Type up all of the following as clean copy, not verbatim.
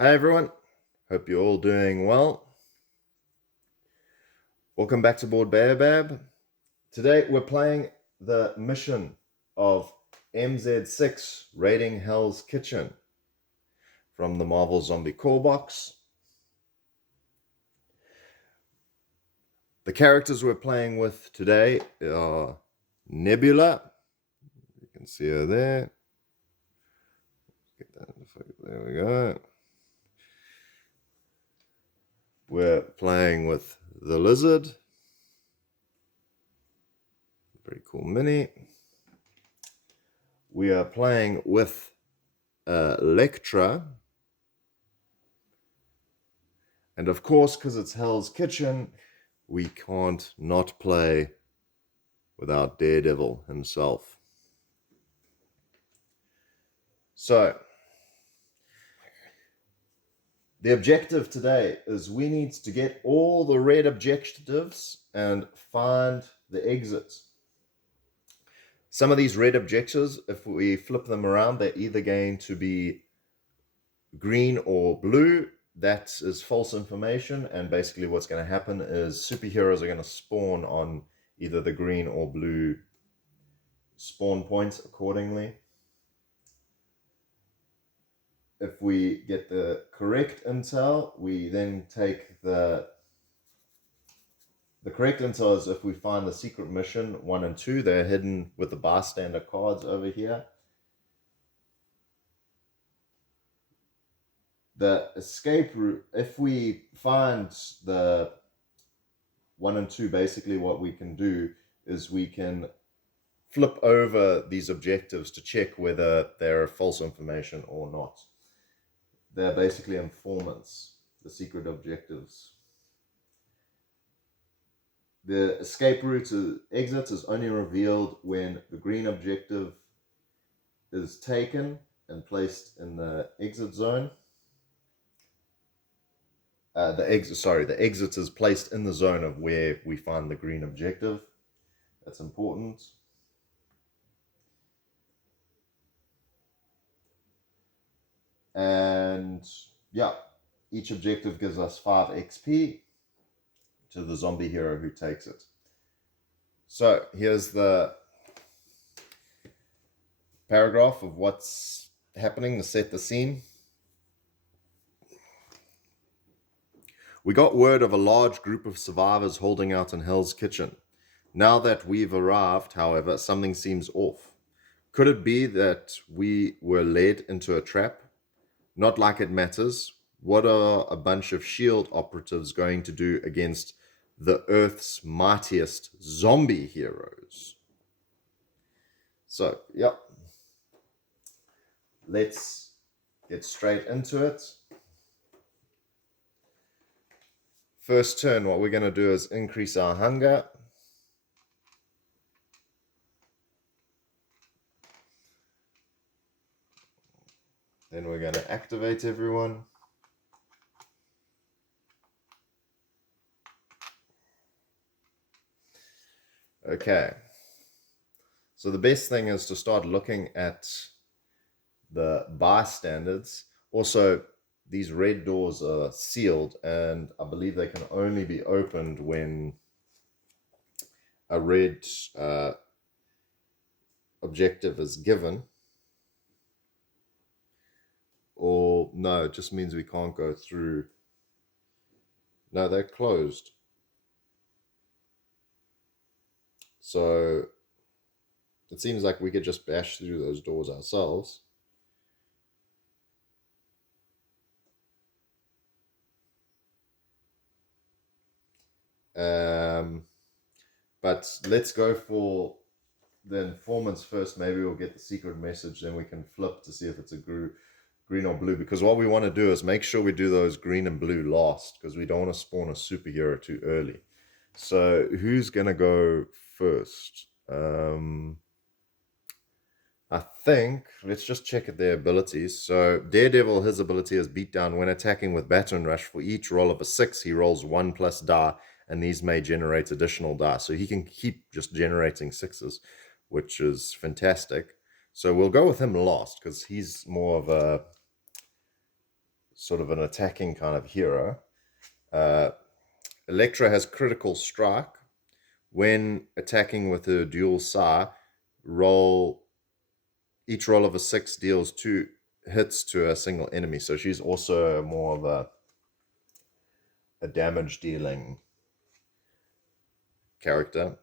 Hi everyone, hope you're all doing well. Welcome back to Board Baobab. Today we're playing the mission of MZ6 Raiding Hell's Kitchen from the Marvel Zombie Core Box. The characters we're playing with today are Nebula. You can see her there. Get that in the focus. There we go. We're playing with the Lizard. Pretty cool mini. We are playing with Electra. And of course, because it's Hell's Kitchen, we can't not play without Daredevil himself. So, the objective today is we need to get all the red objectives and find the exits. Some of these red objectives, if we flip them around, they're either going to be green or blue. That is false information, and basically what's going to happen is superheroes are going to spawn on either the green or blue spawn points accordingly. If we get the correct intel, we then take the correct intel is if we find the secret mission 1 and 2. They're hidden with the bystander cards over here. The escape route, if we find the 1 and 2, basically what we can do is we can flip over these objectives to check whether they're false information or not. They're basically informants, the secret objectives. The escape route to exit is only revealed when the green objective is taken and placed in the exit zone. The exit is placed in the zone of where we find the green objective. That's important. And yeah, each objective gives us 5 XP to the zombie hero who takes it. So here's the paragraph of what's happening to set the scene. We got word of a large group of survivors holding out in Hell's Kitchen. Now that we've arrived, however, something seems off. Could it be that we were led into a trap? Not like it matters. What are a bunch of S.H.I.E.L.D. operatives going to do against the Earth's mightiest zombie heroes? So, yeah. Let's get straight into it. First turn, what we're going to do is increase our hunger. Then we're going to activate everyone. Okay. So the best thing is to start looking at the bystanders. Also, these red doors are sealed, and I believe they can only be opened when a red objective is given. Or no, it just means we can't go through. No, they're closed. So it seems like we could just bash through those doors ourselves. But let's go for the informants first. Maybe we'll get the secret message, then we can flip to see if it's a green or blue, because what we want to do is make sure we do those green and blue last, because we don't want to spawn a superhero too early. So who's gonna go first? I think let's just check at their abilities. So Daredevil, his ability is beat down when attacking with baton rush. For each roll of a 6, he rolls 1 plus die, and these may generate additional die. So he can keep just generating 6s, which is fantastic. So we'll go with him last because he's more of a sort of an attacking kind of hero. Electra has critical strike. When attacking with her dual psi, each roll of a 6 deals 2 hits to a single enemy. So she's also more of a damage dealing character.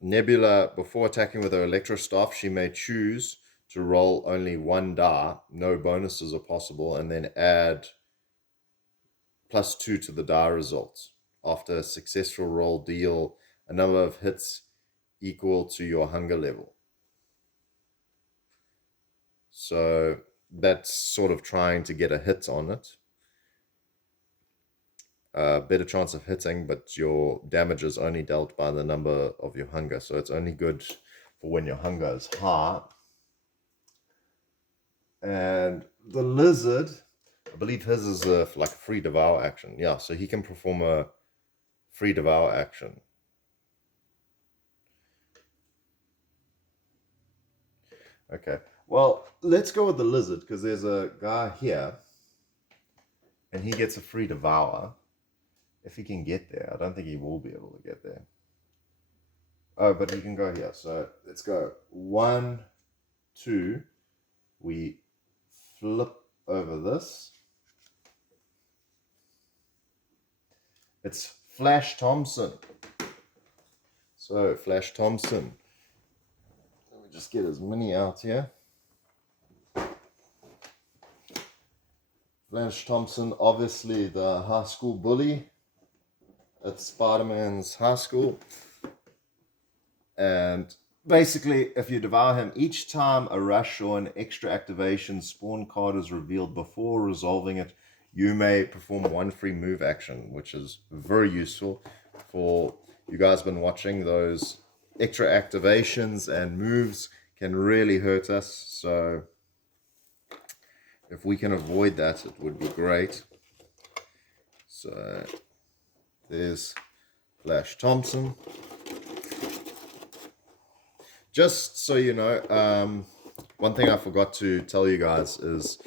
Nebula, before attacking with her Electro Staff, she may choose to roll only 1 die, no bonuses are possible, and then add +2 to the die results. After a successful roll, deal a number of hits equal to your hunger level. So that's sort of trying to get a hit on it. Better chance of hitting, but your damage is only dealt by the number of your hunger. So it's only good for when your hunger is high. And the lizard, I believe his is like a free devour action. Yeah, so he can perform a free devour action. Okay, well, let's go with the lizard, because there's a guy here, and he gets a free devour. If he can get there. I don't think he will be able to get there. Oh, but he can go here. So let's go 1, 2. We flip over this. It's Flash Thompson. So Flash Thompson. Let me just get his mini out here. Flash Thompson, obviously the high school bully at Spider-Man's high school. And basically, if you devour him, each time a rush or an extra activation spawn card is revealed before resolving it, you may perform 1 free move action, which is very useful for you guys been watching. Those extra activations and moves can really hurt us. So if we can avoid that, it would be great. So there's Flash Thompson. Just so you know, one thing I forgot to tell you guys is,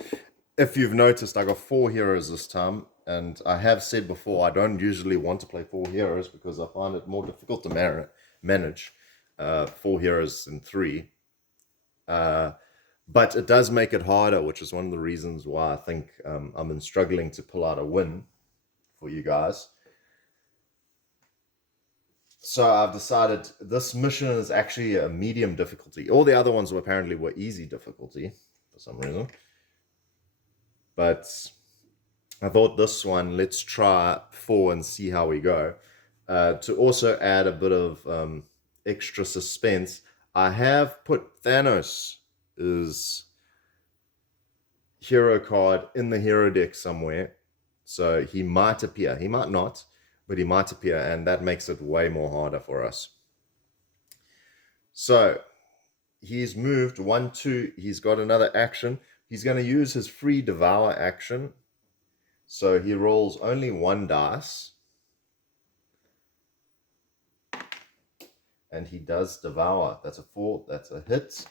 if you've noticed, I got 4 heroes this time, and I have said before, I don't usually want to play 4 heroes because I find it more difficult to manage 4 heroes than 3. But it does make it harder, which is one of the reasons why I think I've been struggling to pull out a win for you guys. So I've decided this mission is actually a medium difficulty. All the other ones were easy difficulty for some reason. But I thought this one, let's try 4 and see how we go. To also add a bit of extra suspense, I have put Thanos' hero card in the hero deck somewhere. So he might appear. He might not, but he might appear, and that makes it way more harder for us. So he's moved 1, 2. He's got another action. He's going to use his free devour action. So he rolls only 1 dice. And he does devour. That's a 4. That's a hit.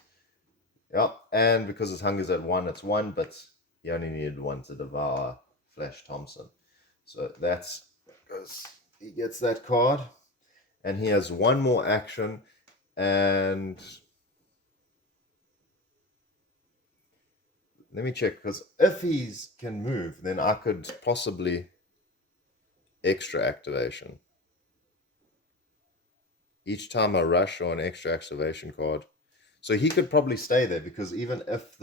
Yep. And because his hunger's at 1, it's 1. But he only needed 1 to devour Flash Thompson. So that's because he gets that card. And he has 1 more action. And let me check, because if he can move, then I could possibly extra activation. Each time a rush or an extra activation card. So he could probably stay there, because even if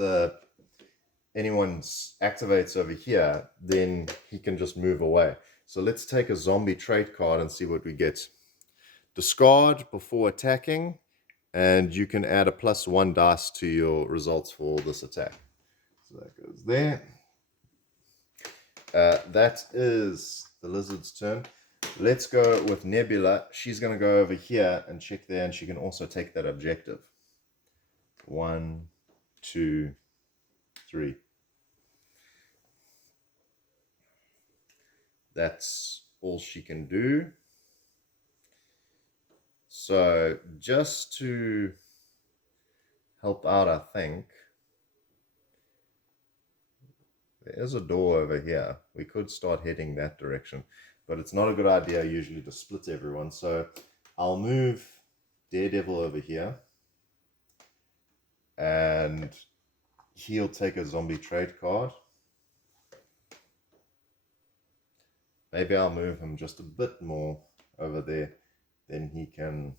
anyone activates over here, then he can just move away. So let's take a zombie trait card and see what we get. Discard before attacking, and you can add a +1 dice to your results for this attack. So that goes there. That is the lizard's turn. Let's go with Nebula. She's going to go over here and check there, and she can also take that objective. 1, 2, 3. That's all she can do. So just to help out, I think, There is a door over here. We could start heading that direction, but it's not a good idea usually to split everyone. So I'll move Daredevil over here, and he'll take a zombie trade card. Maybe I'll move him just a bit more over there, then he can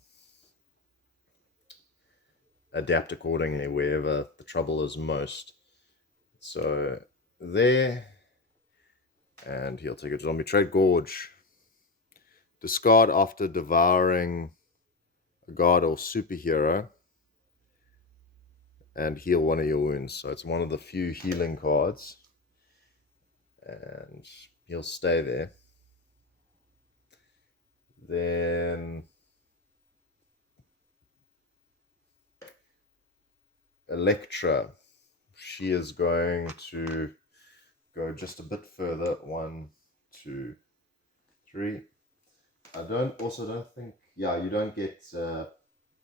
adapt accordingly wherever the trouble is most. So there, and he'll take a zombie trade gorge. Discard after devouring a god or superhero and heal one of your wounds. So it's one of the few healing cards, and he'll stay there. Then Electra, she is going to go just a bit further. 1, 2, 3. I don't think, yeah, you don't get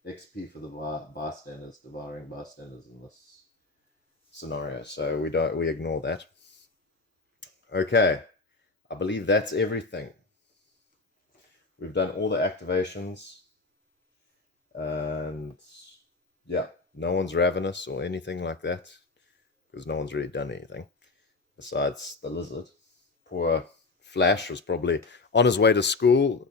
XP for the bystanders, devouring bystanders in this scenario, so we ignore that. Okay, I believe that's everything. We've done all the activations, and yeah, no one's ravenous or anything like that, because no one's really done anything besides the lizard. Poor Flash was probably on his way to school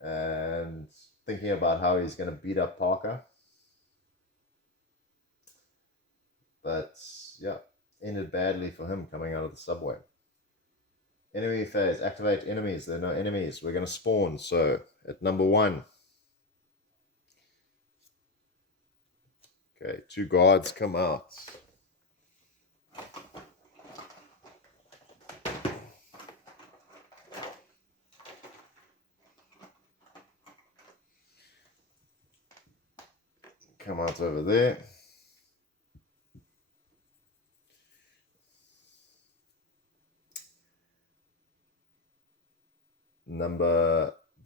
and thinking about how he's going to beat up Parker. But yeah, ended badly for him coming out of the subway. Enemy phase, activate enemies. There are no enemies. We're going to spawn. So at number 1, okay, 2 guards come out. Come out over there.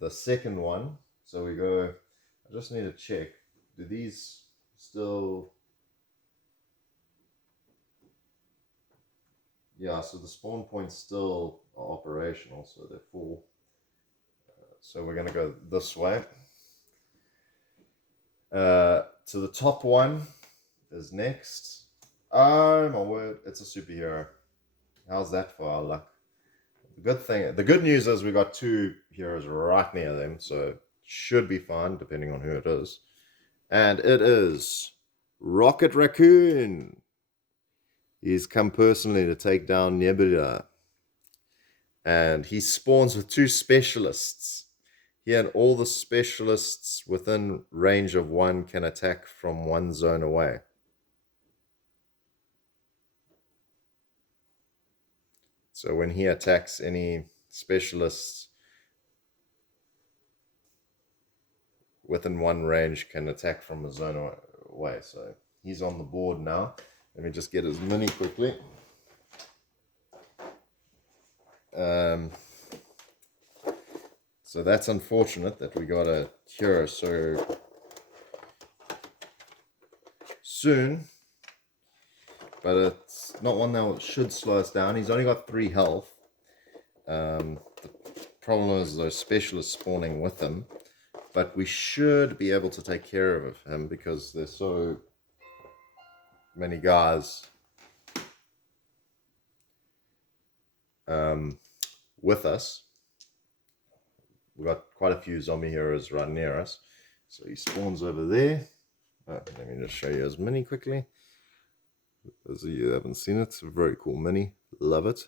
The second one, so we go, I just need to check, do these still, yeah, so the spawn points still are operational, so they're full. So we're going to go this way. To the top one is next. Oh my word, it's a superhero. How's that for our luck? The good news is we got 2 heroes right near them, so should be fine depending on who it is. And it is Rocket Raccoon. He's come personally to take down Nebula, and he spawns with 2 specialists. He and all the specialists within range of 1 can attack from 1 zone away. So when he attacks, any specialists within 1 range can attack from a zone away. So he's on the board now. Let me just get his mini quickly. So that's unfortunate that we got a hero so soon. But it's not one that should slow us down. He's only got 3 health. The problem is those specialists spawning with him. But we should be able to take care of him because there's so many guys with us. We've got quite a few zombie heroes right near us. So he spawns over there. Let me just show you his mini quickly. Those of you who haven't seen it, it's a very cool mini. Love it.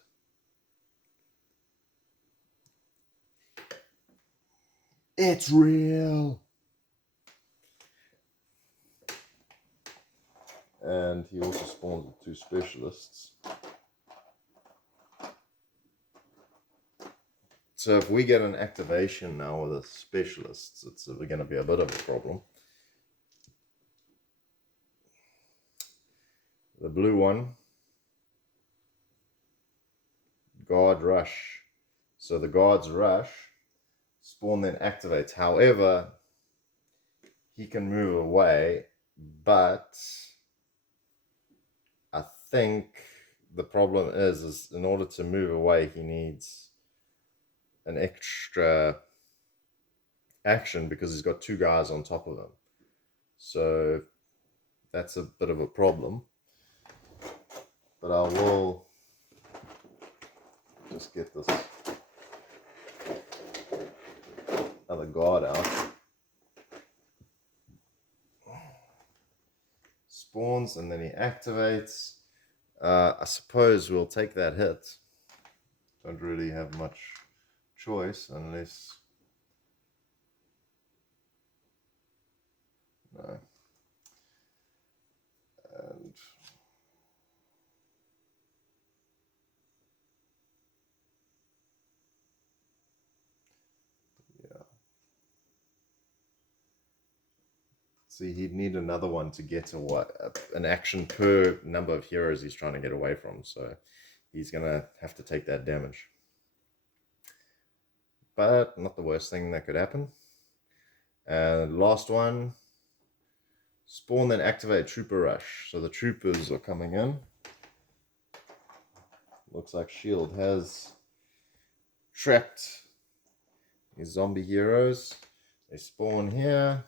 It's real. And he also spawns with 2 specialists. So if we get an activation now with the specialists, it's going to be a bit of a problem. The blue one, guard rush. So the guard's rush, spawn then activates. However, he can move away, but think the problem is in order to move away, he needs an extra action because he's got two guys on top of him. So that's a bit of a problem. But I will just get this other guard out. Spawns and then he activates. I suppose we'll take that hit. Don't really have much choice unless... No. And yeah. See, he'd need another one to get an action per number of heroes he's trying to get away from. So he's going to have to take that damage. But not the worst thing that could happen. And last one. Spawn, then activate Trooper Rush. So the troopers are coming in. Looks like Shield has trapped these zombie heroes. They spawn here.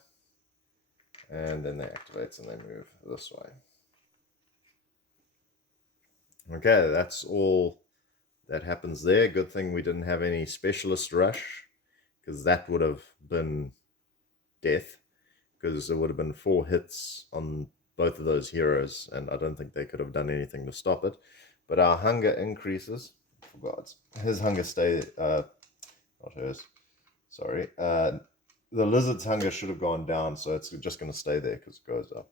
And then they activate and they move this way. Okay, that's all that happens there. Good thing we didn't have any specialist rush, because that would have been death, because there would have been 4 hits on both of those heroes, and I don't think they could have done anything to stop it. But our hunger increases. For God's, his hunger not hers. Sorry. The lizard's hunger should have gone down, so it's just going to stay there because it goes up.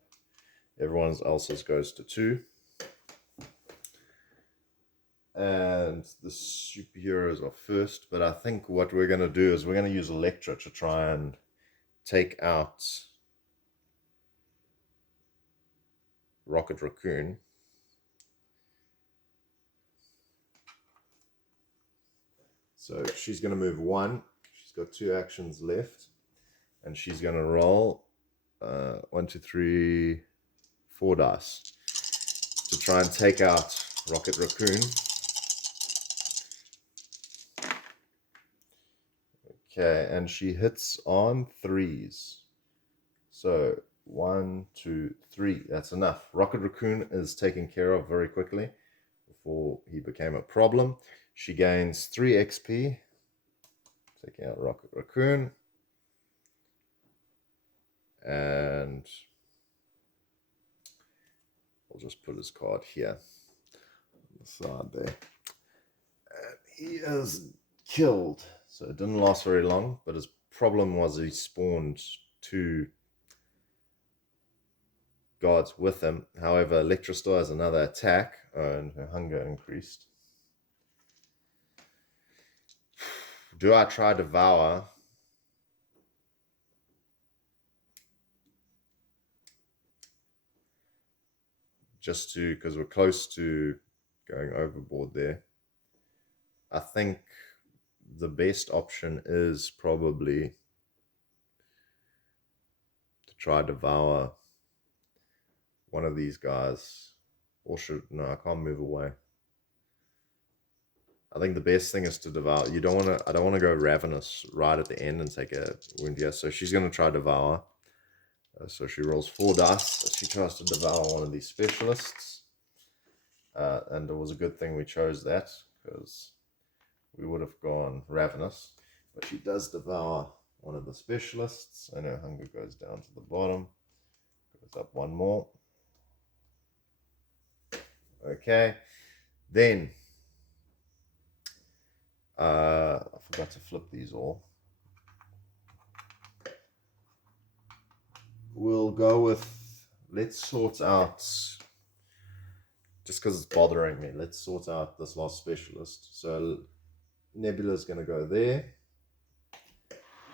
Everyone else's goes to 2. And the superheroes are first, but I think what we're going to do is we're going to use Electra to try and take out Rocket Raccoon. So she's going to move 1. She's got 2 actions left. And she's going to roll 1, 2, 3, 4 dice to try and take out Rocket Raccoon. Okay, and she hits on 3s. So 1, 2, 3. That's enough. Rocket Raccoon is taken care of very quickly before he became a problem. She gains 3 XP. Taking out Rocket Raccoon. And I'll just put his card here on the side there. And he is killed. So it didn't last very long, but his problem was he spawned 2 guards with him. However, Electra still has another attack, and her hunger increased. Do I try Devour? Just to, because we're close to going overboard there. I think the best option is probably to try Devour one of these guys. Or no, I can't move away. I think the best thing is to Devour. I don't want to go Ravenous right at the end and take a wound here. So she's going to try Devour. So she rolls 4 dice. She tries to devour one of these specialists. And it was a good thing we chose that, because we would have gone Ravenous. But she does devour one of the specialists, and her hunger goes down to the bottom. Goes up 1 more. Okay. Then, I forgot to flip these all. We'll go with, let's sort out, just because it's bothering me, let's sort out this last specialist. So Nebula's going to go there.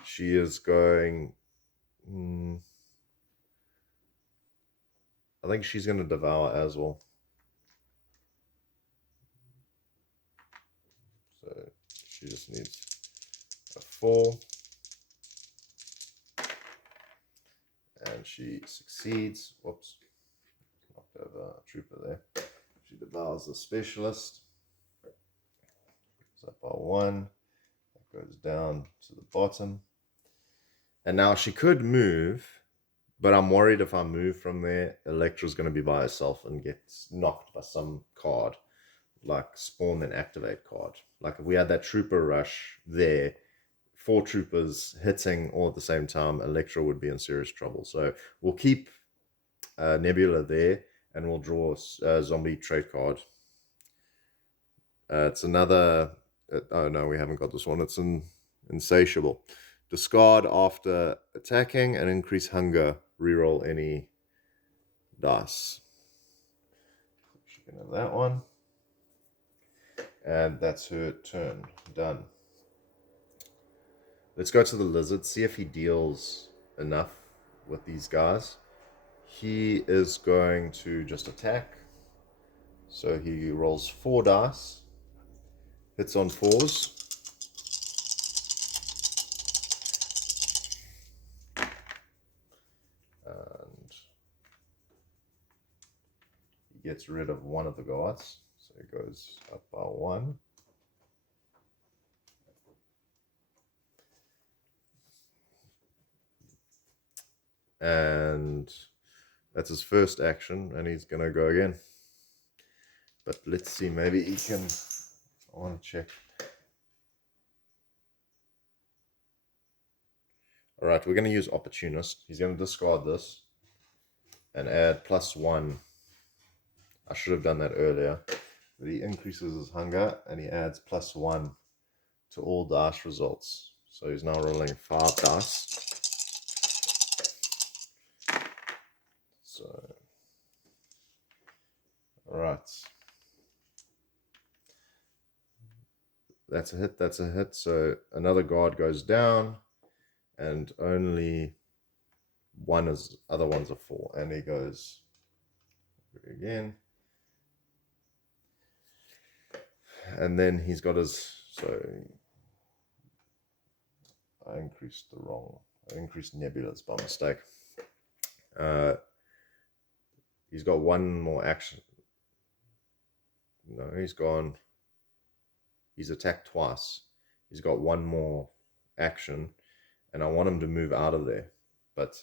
She is going, I think she's going to devour as well. So she just needs a 4. And she succeeds. Whoops. Knocked over a trooper there. She devours the specialist. Goes up by 1. That goes down to the bottom. And now she could move, but I'm worried if I move from there, Electra's going to be by herself and gets knocked by some card, like spawn then activate card. Like if we had that trooper rush there, 4 troopers hitting all at the same time, Electra would be in serious trouble. So we'll keep Nebula there, and we'll draw a zombie trait card. It's another... oh no, we haven't got this one. It's an Insatiable. Discard after attacking and increase hunger. Reroll any dice. She can have that one. And that's her turn. Done. Let's go to the lizard, see if he deals enough with these guys. He is going to just attack. So he rolls 4 dice. Hits on 4s. And he gets rid of one of the guards. So he goes up by 1. And that's his first action, and he's going to go again. But let's see, maybe he can... I want to check. Alright, we're going to use Opportunist. He's going to discard this and add +1. I should have done that earlier. But he increases his hunger, and he adds +1 to all dice results. So he's now rolling 5 dice. So, alright. That's a hit, that's a hit. So another guard goes down, and only one is, other ones are 4. And he goes again. And then he's got his, so I increased Nebulas by mistake. He's got one more action. No, he's attacked twice. He's got one more action, and I want him to move out of there, but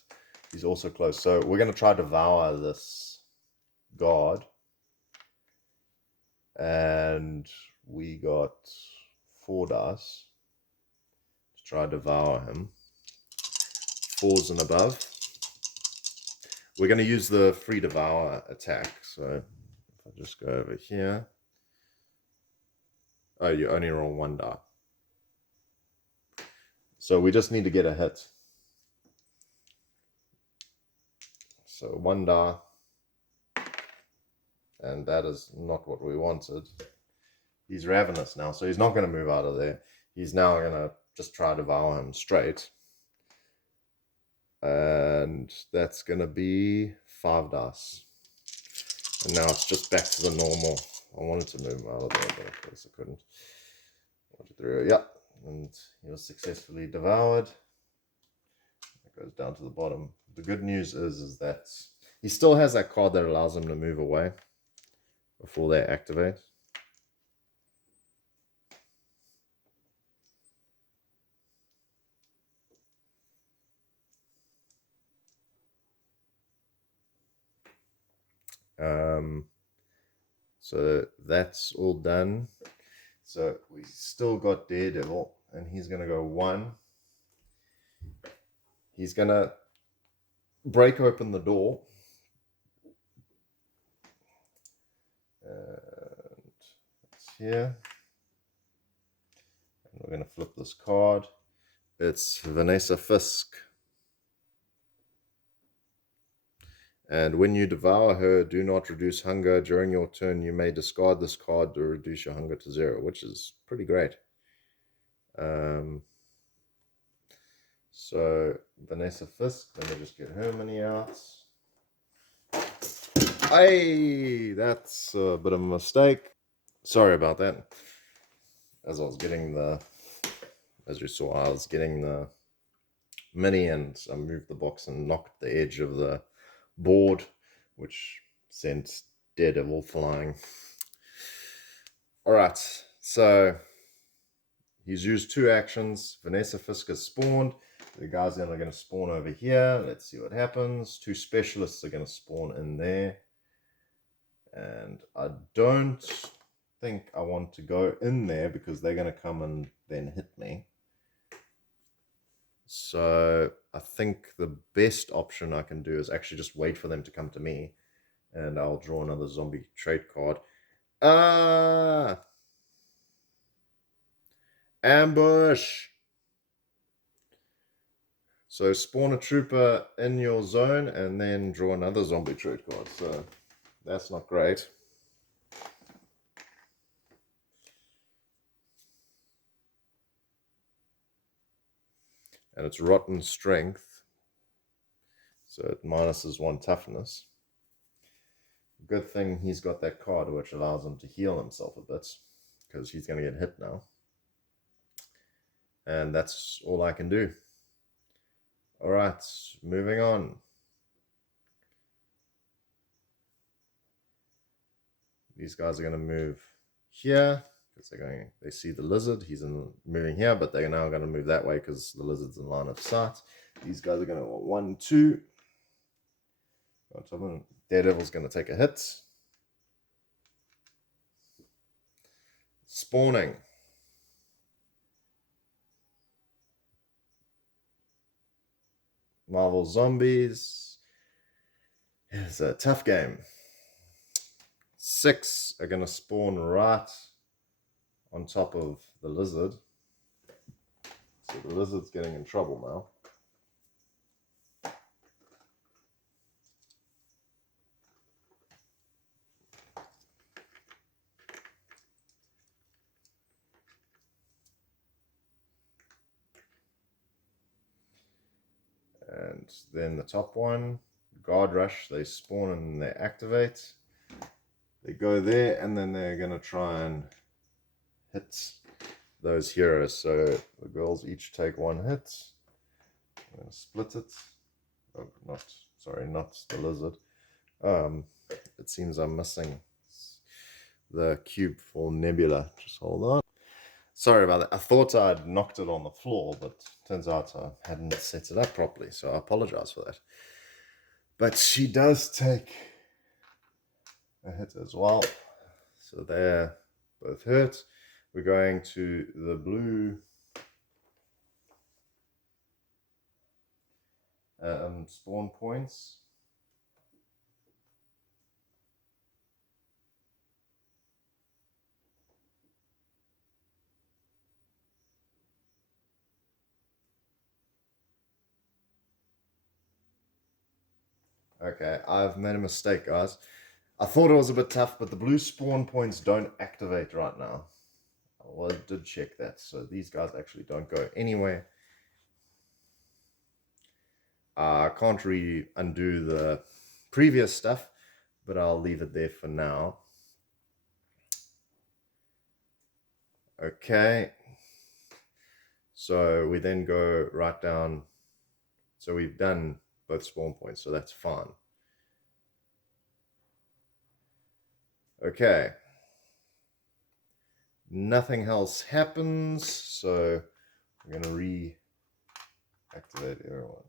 he's also close. So we're going to try to devour this guard, and we got 4 dice to try to devour him. 4s and above. We're going to use the free devour attack. So if I just go over here. Oh, you only roll 1 die. So we just need to get a hit. So 1 die. And that is not what we wanted. He's ravenous now, so he's not going to move out of there. He's now going to just try to devour him straight. And that's going to be 5 dice. And now it's just back to the normal. I wanted to move him out of there, but of course I couldn't. 1, 2, 3, yeah. And he was successfully devoured. It goes down to the bottom. The good news is that he still has that card that allows him to move away before they activate. So that's all done. So we still got Daredevil, and he's going to go 1. He's going to break open the door. And it's here. And we're going to flip this card. It's Vanessa Fisk. And when you devour her, do not reduce hunger. During your turn, you may discard this card to reduce your hunger to 0, which is pretty great. So, Vanessa Fisk, let me just get her mini out. Hey, that's a bit of a mistake. Sorry about that. As you saw, I was getting the mini, and I moved the box and knocked the edge of the board, which sent Daredevil flying. Alright, so he's used 2 actions. Vanessa Fisk has spawned. The guys then are going to spawn over here. Let's see what happens. 2 specialists are going to spawn in there. And I don't think I want to go in there because they're going to come and then hit me. So I think the best option I can do is actually just wait for them to come to me. And I'll draw another zombie trait card. Ambush! So spawn a trooper in your zone and then draw another zombie trait card. So that's not great. And it's rotten strength. So it minuses 1 toughness. Good thing he's got that card which allows him to heal himself a bit, because he's going to get hit now. And that's all I can do. Alright, moving on. These guys are going to move here because they see the lizard. He's moving here, but they're now going to move that way because the lizard's in line of sight. These guys are going to 1, 2. Daredevil's going to take a hit. Spawning. Marvel Zombies is a tough game. 6 are going to spawn right on top of the lizard. So the lizard's getting in trouble now. And then the top one, Guard Rush, they spawn and they activate. They go there and then they're going to try and hit those heroes. So the girls each take 1 hit. I'm going to split it. Oh, not the lizard. It seems I'm missing the cube for Nebula. Just hold on. Sorry about that. I thought I'd knocked it on the floor, but turns out I hadn't set it up properly, so I apologize for that. But she does take a hit as well. So they're both hurt. We're going to the blue spawn points. Okay, I've made a mistake, guys. I thought it was a bit tough, but the blue spawn points don't activate right now. Well, I did check that, so these guys actually don't go anywhere. I can't really undo the previous stuff, but I'll leave it there for now. Okay, so we then go right down. So we've done both spawn points, so that's fine. Okay, nothing else happens, so I'm going to reactivate everyone.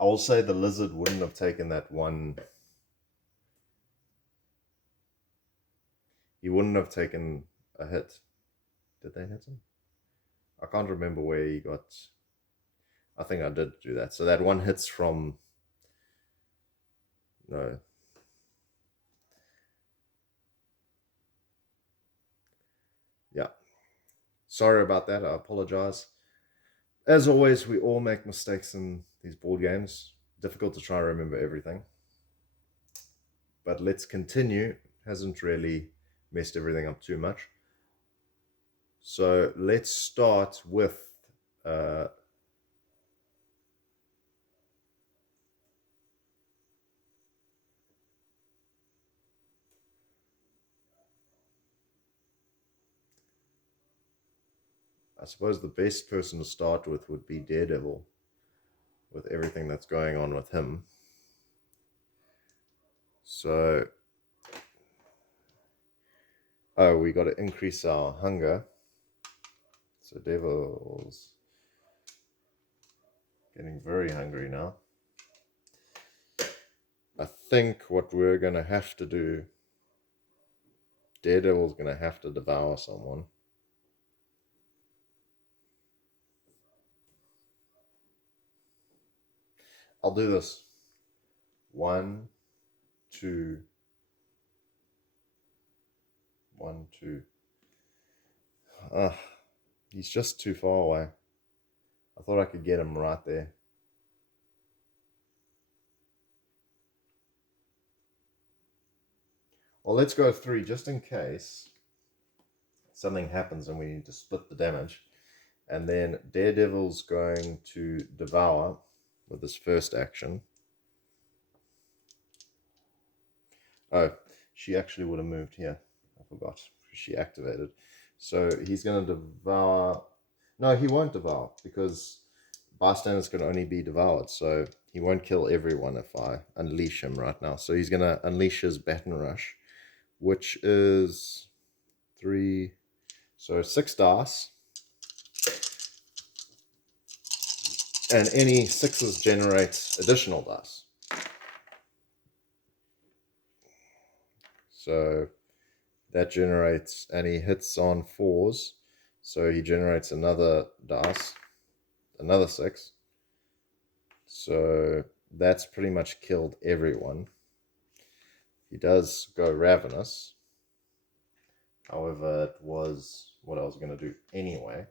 I will say the lizard wouldn't have taken that 1. He wouldn't have taken a hit. Did they hit him? I can't remember where he got. I think I did do that. So that 1 hits from. No. Yeah. Sorry about that. I apologize. As always, we all make mistakes in these board games. Difficult to try and remember everything. But let's continue. Hasn't really messed everything up too much. So let's start with I suppose the best person to start with would be Daredevil, with everything that's going on with him. So, oh, we got to increase our hunger. So Devil's getting very hungry now. I think what we're going to have to do, Daredevil's going to have to devour someone. I'll do this. 1, 2. 1, 2. He's just too far away. I thought I could get him right there. Well, let's go 3 just in case something happens and we need to split the damage. And then Daredevil's going to devour with his first action. Oh, she actually would have moved here. I forgot. She activated. So he's going to devour. No, he won't devour because bystanders can only be devoured. So he won't kill everyone if I unleash him right now. So he's going to unleash his baton rush, which is 3. So 6 dice. And any 6s generates additional dice. So that generates, and he hits on 4s. So he generates another dice, another 6. So that's pretty much killed everyone. He does go ravenous. However, it was what I was going to do anyway.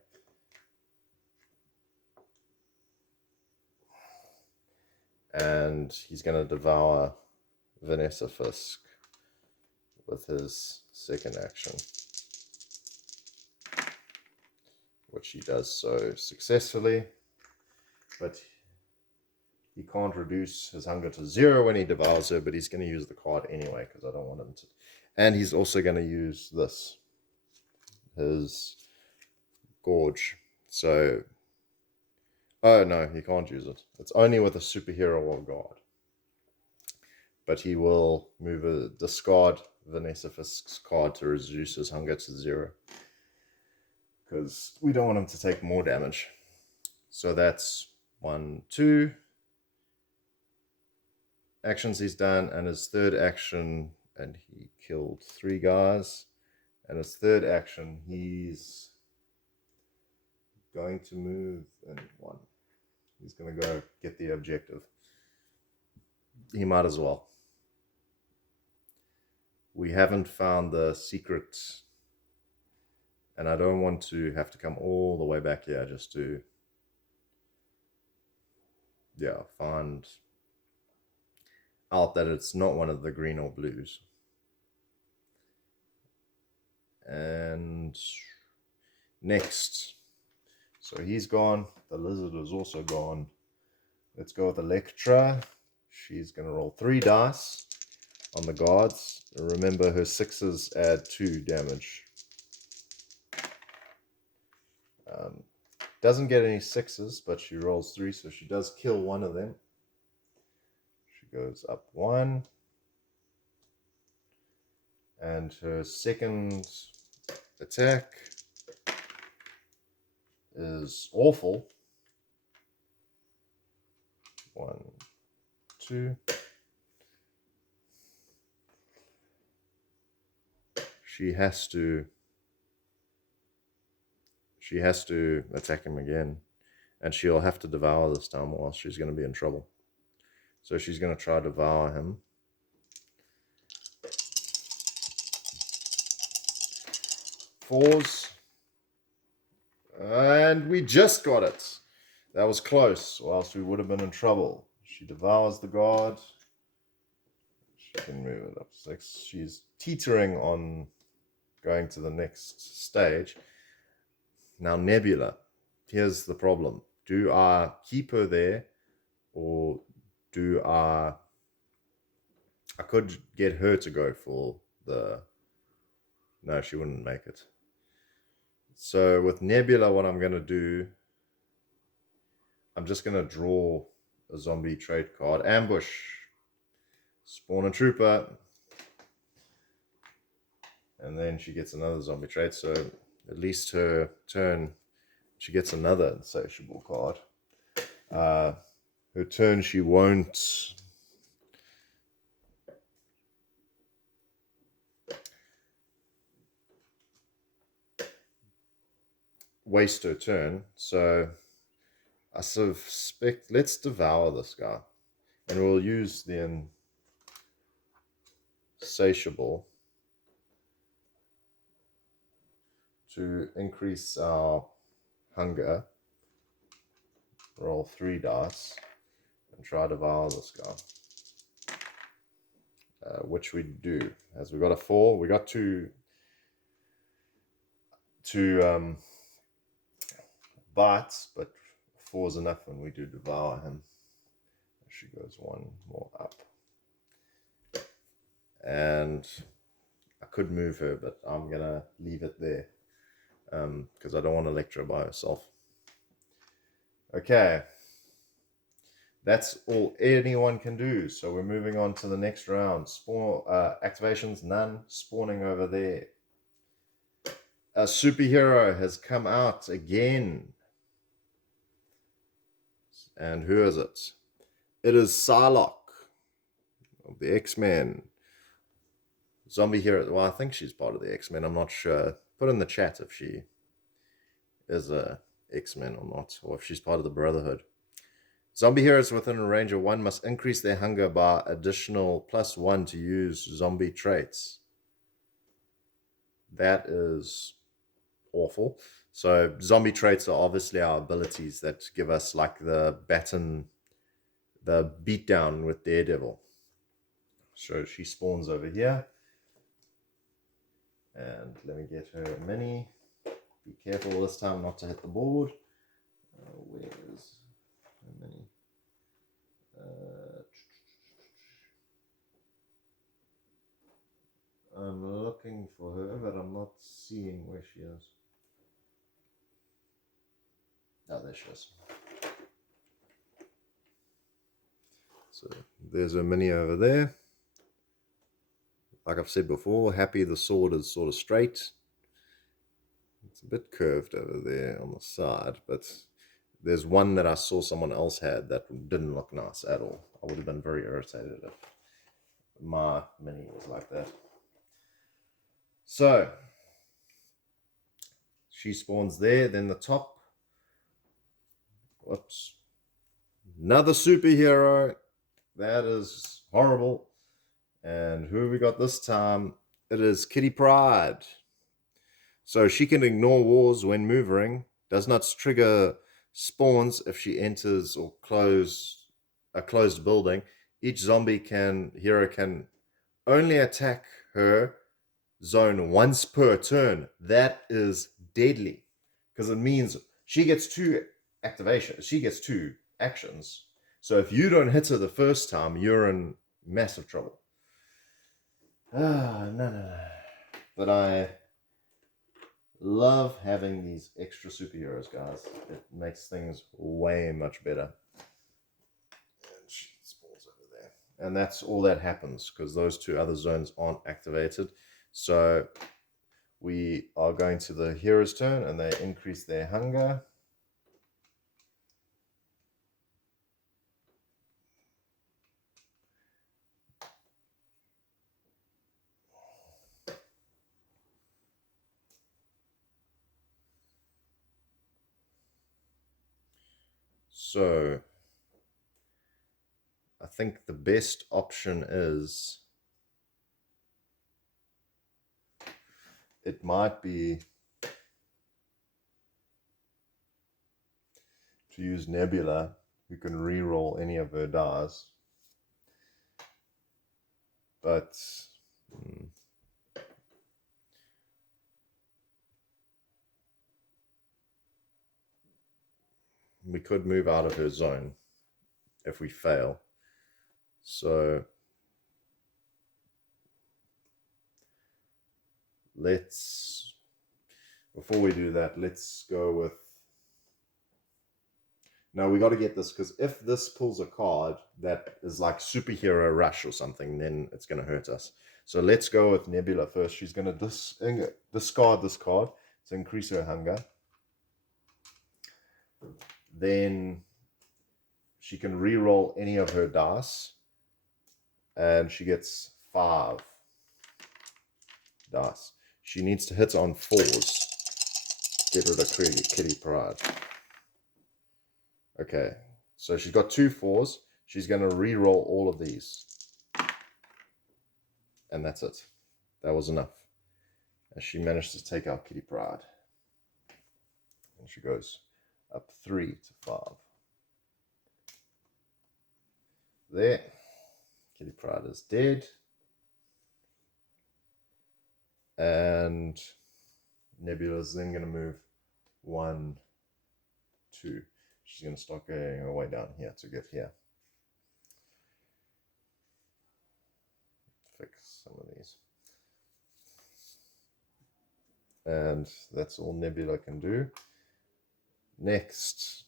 And he's going to devour Vanessa Fisk with his second action, which he does so successfully. But he can't reduce his hunger to 0 when he devours her, but he's going to use the card anyway because I don't want him to. And he's also going to use this, his gorge. So, oh no, he can't use it. It's only with a superhero or guard. But he will discard Vanessa Fisk's card to reduce his hunger to 0. Because we don't want him to take more damage. So that's 1, 2 actions he's done, and his third action, and he killed 3 guys. And his third action, he's going to move in 1. He's going to go get the objective. He might as well. We haven't found the secret, and I don't want to have to come all the way back here just to, find out that it's not one of the green or blues. And next, so he's gone. The lizard is also gone. Let's go with Electra. She's going to roll 3 dice on the guards. Remember, her 6s add 2 damage. Doesn't get any 6s, but she rolls 3, so she does kill one of them. She goes up 1. And her second attack is awful. 1, 2. She has to attack him again, and she'll have to devour this time, or else she's going to be in trouble. So she's going to try to devour him. Fours, and we just got it. That was close, or else we would have been in trouble. She devours the guard. She can move it up 6. She's teetering on going to the next stage. Now Nebula, here's the problem. Do I keep her there, or do I could get her to go for the... No, she wouldn't make it. So with Nebula, what I'm going to do, I'm just going to draw a zombie trait card. Ambush. spawn a trooper, and then she gets another zombie trait. So at least her turn, she gets another insatiable card. Her turn, she won't waste her turn. So I suspect, let's devour this guy, and we'll use the insatiable to increase our hunger. Roll 3 dice and try to devour this guy, which we do. As we got a 4, we got two bites, but 4 is enough when we do devour him. She goes 1 more up, and I could move her, but I'm gonna leave it there because I don't want Electra by herself. Okay, that's all anyone can do. So we're moving on to the next round. Spawn activations, none. Spawning over there. A superhero has come out again. And who is it? It is Psylocke of the X-Men. Zombie hero. Well, I think she's part of the X-Men. I'm not sure. Put in the chat if she is a X-Men or not, or if she's part of the Brotherhood. Zombie heroes within a range of 1 must increase their hunger by additional +1 to use zombie traits. That is awful. So zombie traits are obviously our abilities that give us like the baton, the beatdown with Daredevil. So she spawns over here. And let me get her a mini. Be careful this time not to hit the board. Where is her mini? I'm looking for her, but I'm not seeing where she is. Oh, there she is. So there's a mini over there. Like I've said before, happy the sword is sort of straight. It's a bit curved over there on the side, but there's one that I saw someone else had that didn't look nice at all. I would have been very irritated if my mini was like that. So she spawns there. Then the top. Whoops. Another superhero. That is horrible. And who have we got this time? It is Kitty Pryde. So she can ignore wars when moving. Does not trigger spawns if she enters or a closed building. Each zombie hero can only attack her zone once per turn. That is deadly because it means she gets 2 activations. She gets 2 actions. So if you don't hit her the first time, you're in massive trouble. No. But I love having these extra superheroes, guys. It makes things way much better. And she spawns over there. And that's all that happens because those 2 other zones aren't activated. So we are going to the hero's turn and they increase their hunger. So I think the best option is, it might be to use Nebula, who can re-roll any of her dice. But we could move out of her zone if we fail. So before we do that, let's go with No, we got to get this, because if this pulls a card that is like superhero rush or something, then it's going to hurt us. So let's go with Nebula first. She's going to discard this card to increase her hunger. Then she can re-roll any of her dice, and she gets 5 dice. She needs to hit on 4s. Get rid of Kitty Pride. Okay, so she's got 2 4s. She's going to re-roll all of these. And that's it. That was enough. And she managed to take out Kitty Pride. And she goes up 3 to 5. There. Kitty Pride is dead. And Nebula's then going to move 1, 2. She's going to start going her way down here to get here. Fix some of these. And that's all Nebula can do. Next,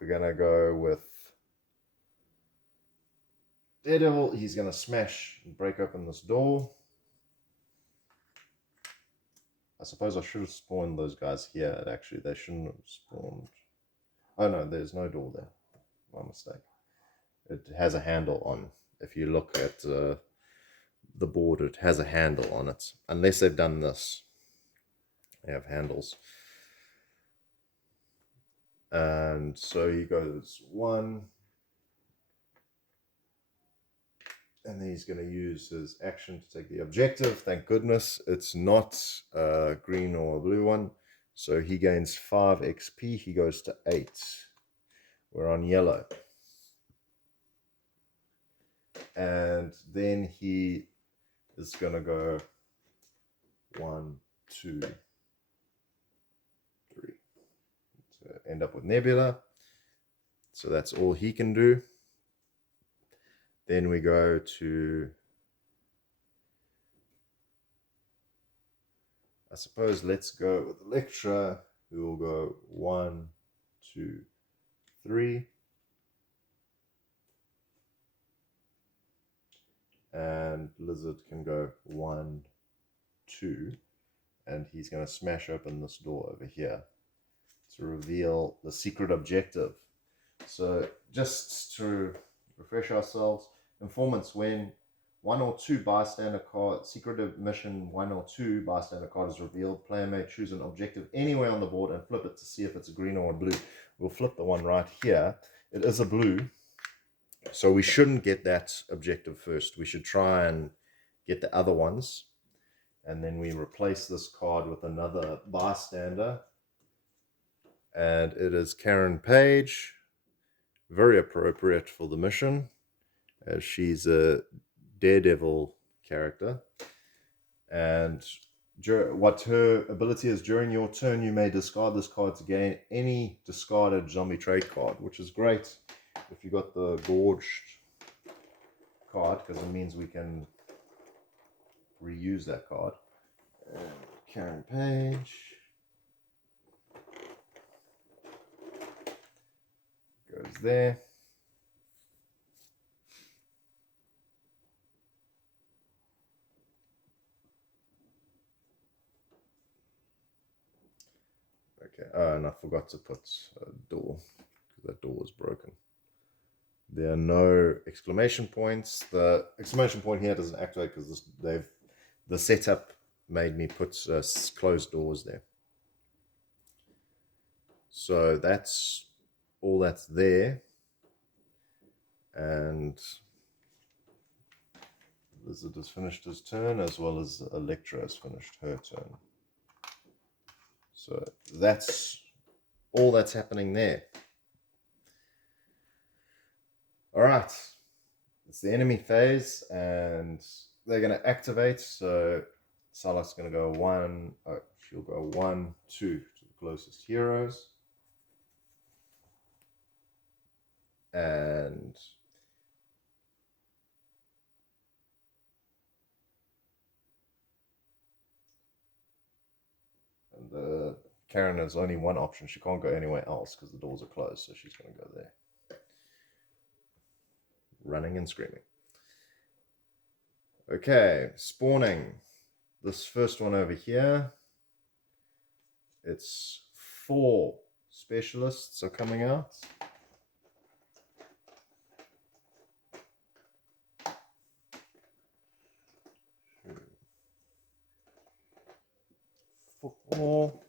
we're going to go with Daredevil. He's going to smash and break open this door. I suppose I should have spawned those guys here. Actually, they shouldn't have spawned. Oh no, there's no door there. My mistake. It has a handle on. If you look at the board, it has a handle on it. Unless they've done this. They have handles. And so he goes 1. And then he's going to use his action to take the objective. Thank goodness it's not a green or a blue one. So he gains 5 XP. He goes to 8. We're on yellow. And then he is going to go 1, 2, 3. To end up with Nebula. So that's all he can do. Then we go to, I suppose, let's go with Electra, who will go 1, 2, 3. And Lizard can go 1, 2. And he's going to smash open this door over here to reveal the secret objective. So just to refresh ourselves, informants, when 1 or 2 bystander card, secret mission 1 or 2 bystander card is revealed, player may choose an objective anywhere on the board and flip it to see if it's a green or a blue. We'll flip the one right here. It is a blue, so we shouldn't get that objective first. We should try and get the other ones, and then we replace this card with another bystander, and it is Karen Page. Very appropriate for the mission, as she's a Daredevil character. And what her ability is, during your turn you may discard this card to gain any discarded zombie trade card, which is great if you got the gorged card, because it means we can reuse that card. And Karen Page goes there. Okay, and I forgot to put a door, because that door is broken. There are no exclamation points. The exclamation point here doesn't activate because the setup made me put closed doors there. So that's all that's there. And Lizard has finished his turn, as well as Electra has finished her turn. So that's all that's happening there. All right, it's the enemy phase, and they're going to activate. So Salak's going to go 1. Oh, she'll go 1, 2 to the closest heroes, and the Karen has only one option. She can't go anywhere else because the doors are closed, so she's going to go there. Running and screaming. Okay, spawning. This first one over here, it's 4 specialists are coming out. Football.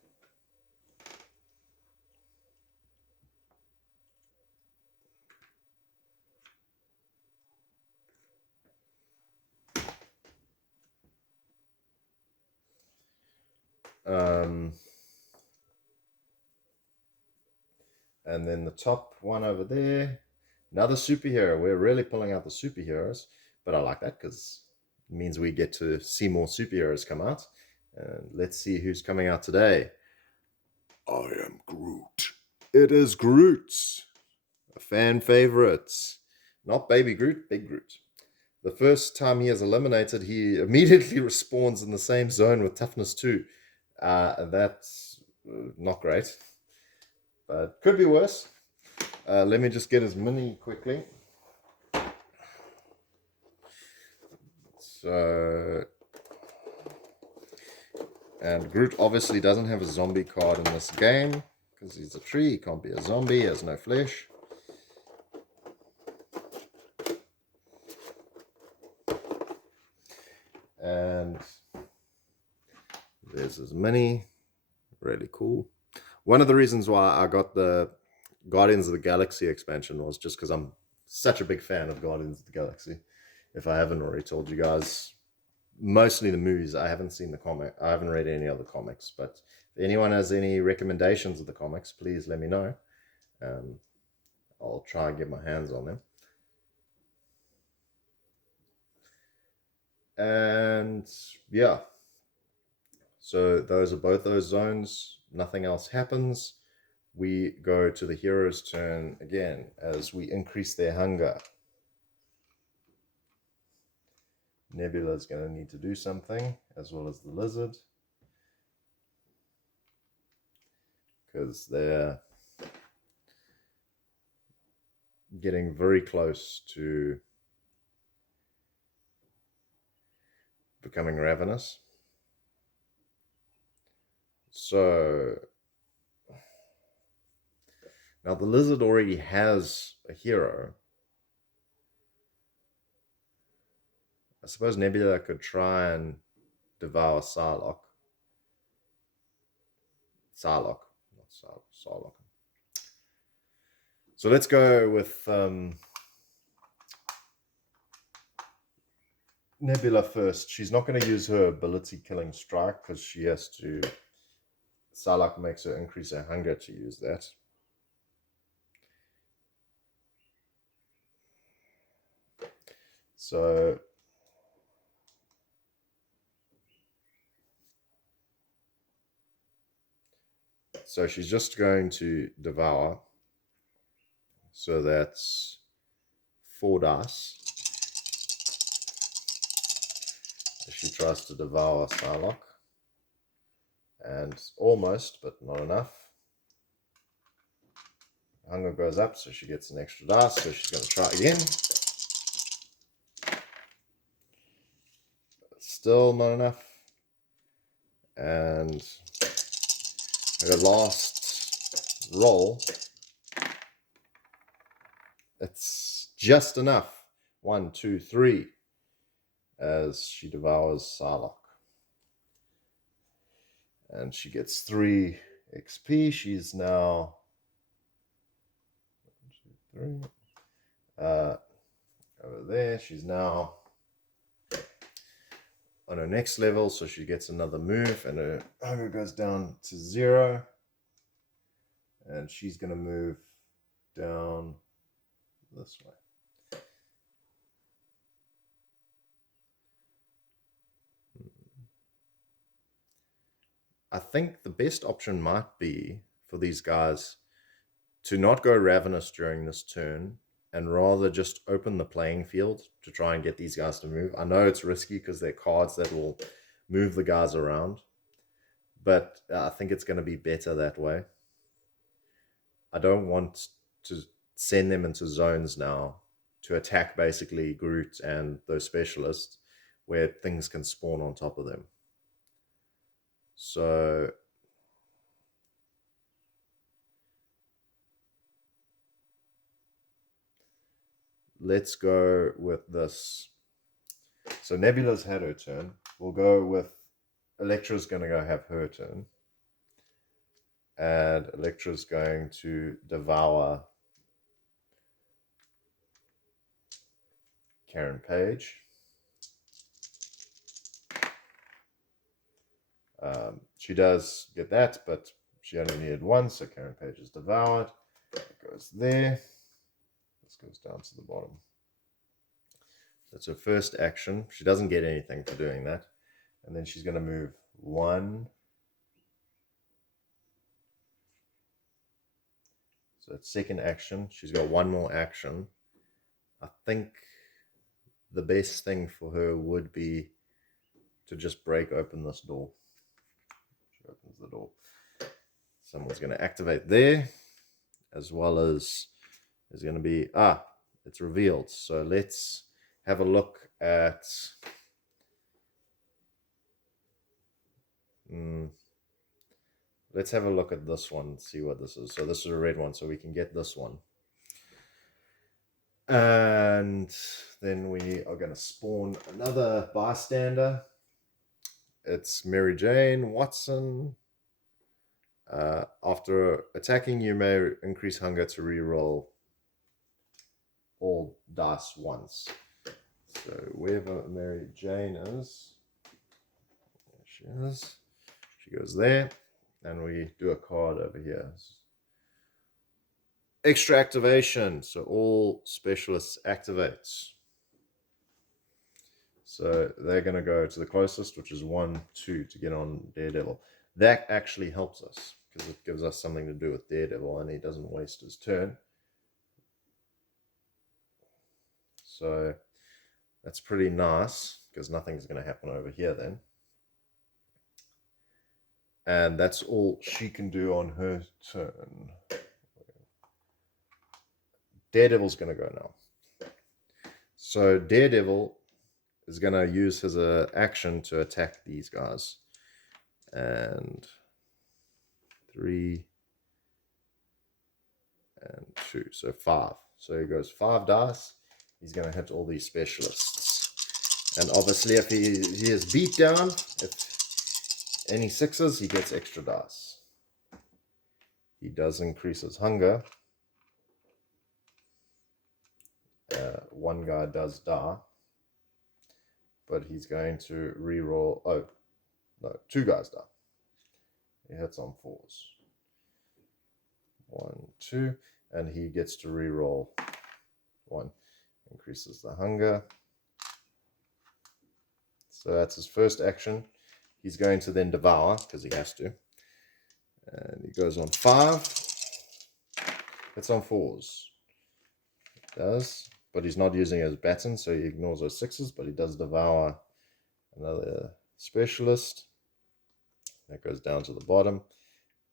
And then the top one over there, another superhero. We're really pulling out the superheroes, but I like that because it means we get to see more superheroes come out. And let's see who's coming out today. I am Groot. It is Groot, a fan favorite. Not Baby Groot, Big Groot. The first time he is eliminated, he immediately respawns in the same zone with toughness 2. That's not great, but could be worse. Let me just get his mini quickly. So, and Groot obviously doesn't have a zombie card in this game because he's a tree. He can't be a zombie. He has no flesh. And there's his mini. Really cool. One of the reasons why I got the Guardians of the Galaxy expansion was just because I'm such a big fan of Guardians of the Galaxy. If I haven't already told you guys, mostly the movies. I haven't seen the comic. I haven't read any other comics. But if anyone has any recommendations of the comics, please let me know. I'll try and get my hands on them. And yeah, so those are both those zones. Nothing else happens. We go to the hero's turn again as we increase their hunger. Nebula is going to need to do something, as well as the lizard, because they're getting very close to becoming ravenous. So now the lizard already has a hero. I suppose Nebula could try and devour Psylocke. Psylocke, not Psylocke. So let's go with Nebula first. She's not going to use her ability Killing Strike because she has to. Psylocke makes her increase her hunger to use that. So she's just going to devour. So that's 4 dice. She tries to devour Psylocke. And almost, but not enough. Hunger goes up, so she gets an extra dice. So she's going to try again. Still not enough. And her last roll, it's just enough. 1, 2, 3, as she devours Psylocke. And she gets 3 XP. She's now 1, 2, 3. Over there, she's now on her next level, so she gets another move, and her hunger goes down to 0. And she's going to move down this way. I think the best option might be for these guys to not go ravenous during this turn and rather just open the playing field to try and get these guys to move. I know it's risky because they're cards that will move the guys around, but I think it's going to be better that way. I don't want to send them into zones now to attack basically Groot and those specialists where things can spawn on top of them. So let's go with this. So Nebula's had her turn. We'll go with Elektra's going to go have her turn. And Elektra's going to devour Karen Page. She does get that, but she only needed one, so Karen Page is devoured. It goes there. This goes down to the bottom. That's her first action. She doesn't get anything for doing that. And then she's going to move 1. So that's second action. She's got 1 more action. I think the best thing for her would be to just break open this door. She opens the door. Someone's going to activate there, as well as there's going to be, it's revealed. So let's have a look at, let's have a look at this one, see what this is. So this is a red one, so we can get this one. And then we are going to spawn another bystander. It's Mary Jane Watson. After attacking, you may increase hunger to reroll all dice once. So wherever Mary Jane is, there she is. She goes there, and we do a card over here. Extra activation, so all specialists activates. So they're going to go to the closest, which is 1, 2 to get on Daredevil. That actually helps us because it gives us something to do with Daredevil, and he doesn't waste his turn. So that's pretty nice because nothing's going to happen over here then. And that's all she can do on her turn. Daredevil's going to go now. So Daredevil is going to use his action to attack these guys. And 3 and 2, so 5. So he goes 5 dice. He's going to hit all these specialists. And obviously if he is beat down, if any 6s, he gets extra dice. He does increase his hunger. 1 guy does die. But he's going to reroll. Oh, no, 2 guys die. He hits on 4s. 1, 2, and he gets to reroll 1. Increases the hunger. So that's his first action. He's going to then devour because he has to. And he goes on 5. Hits on 4s. It does. But he's not using his baton, so he ignores those 6s, but he does devour another specialist. That goes down to the bottom.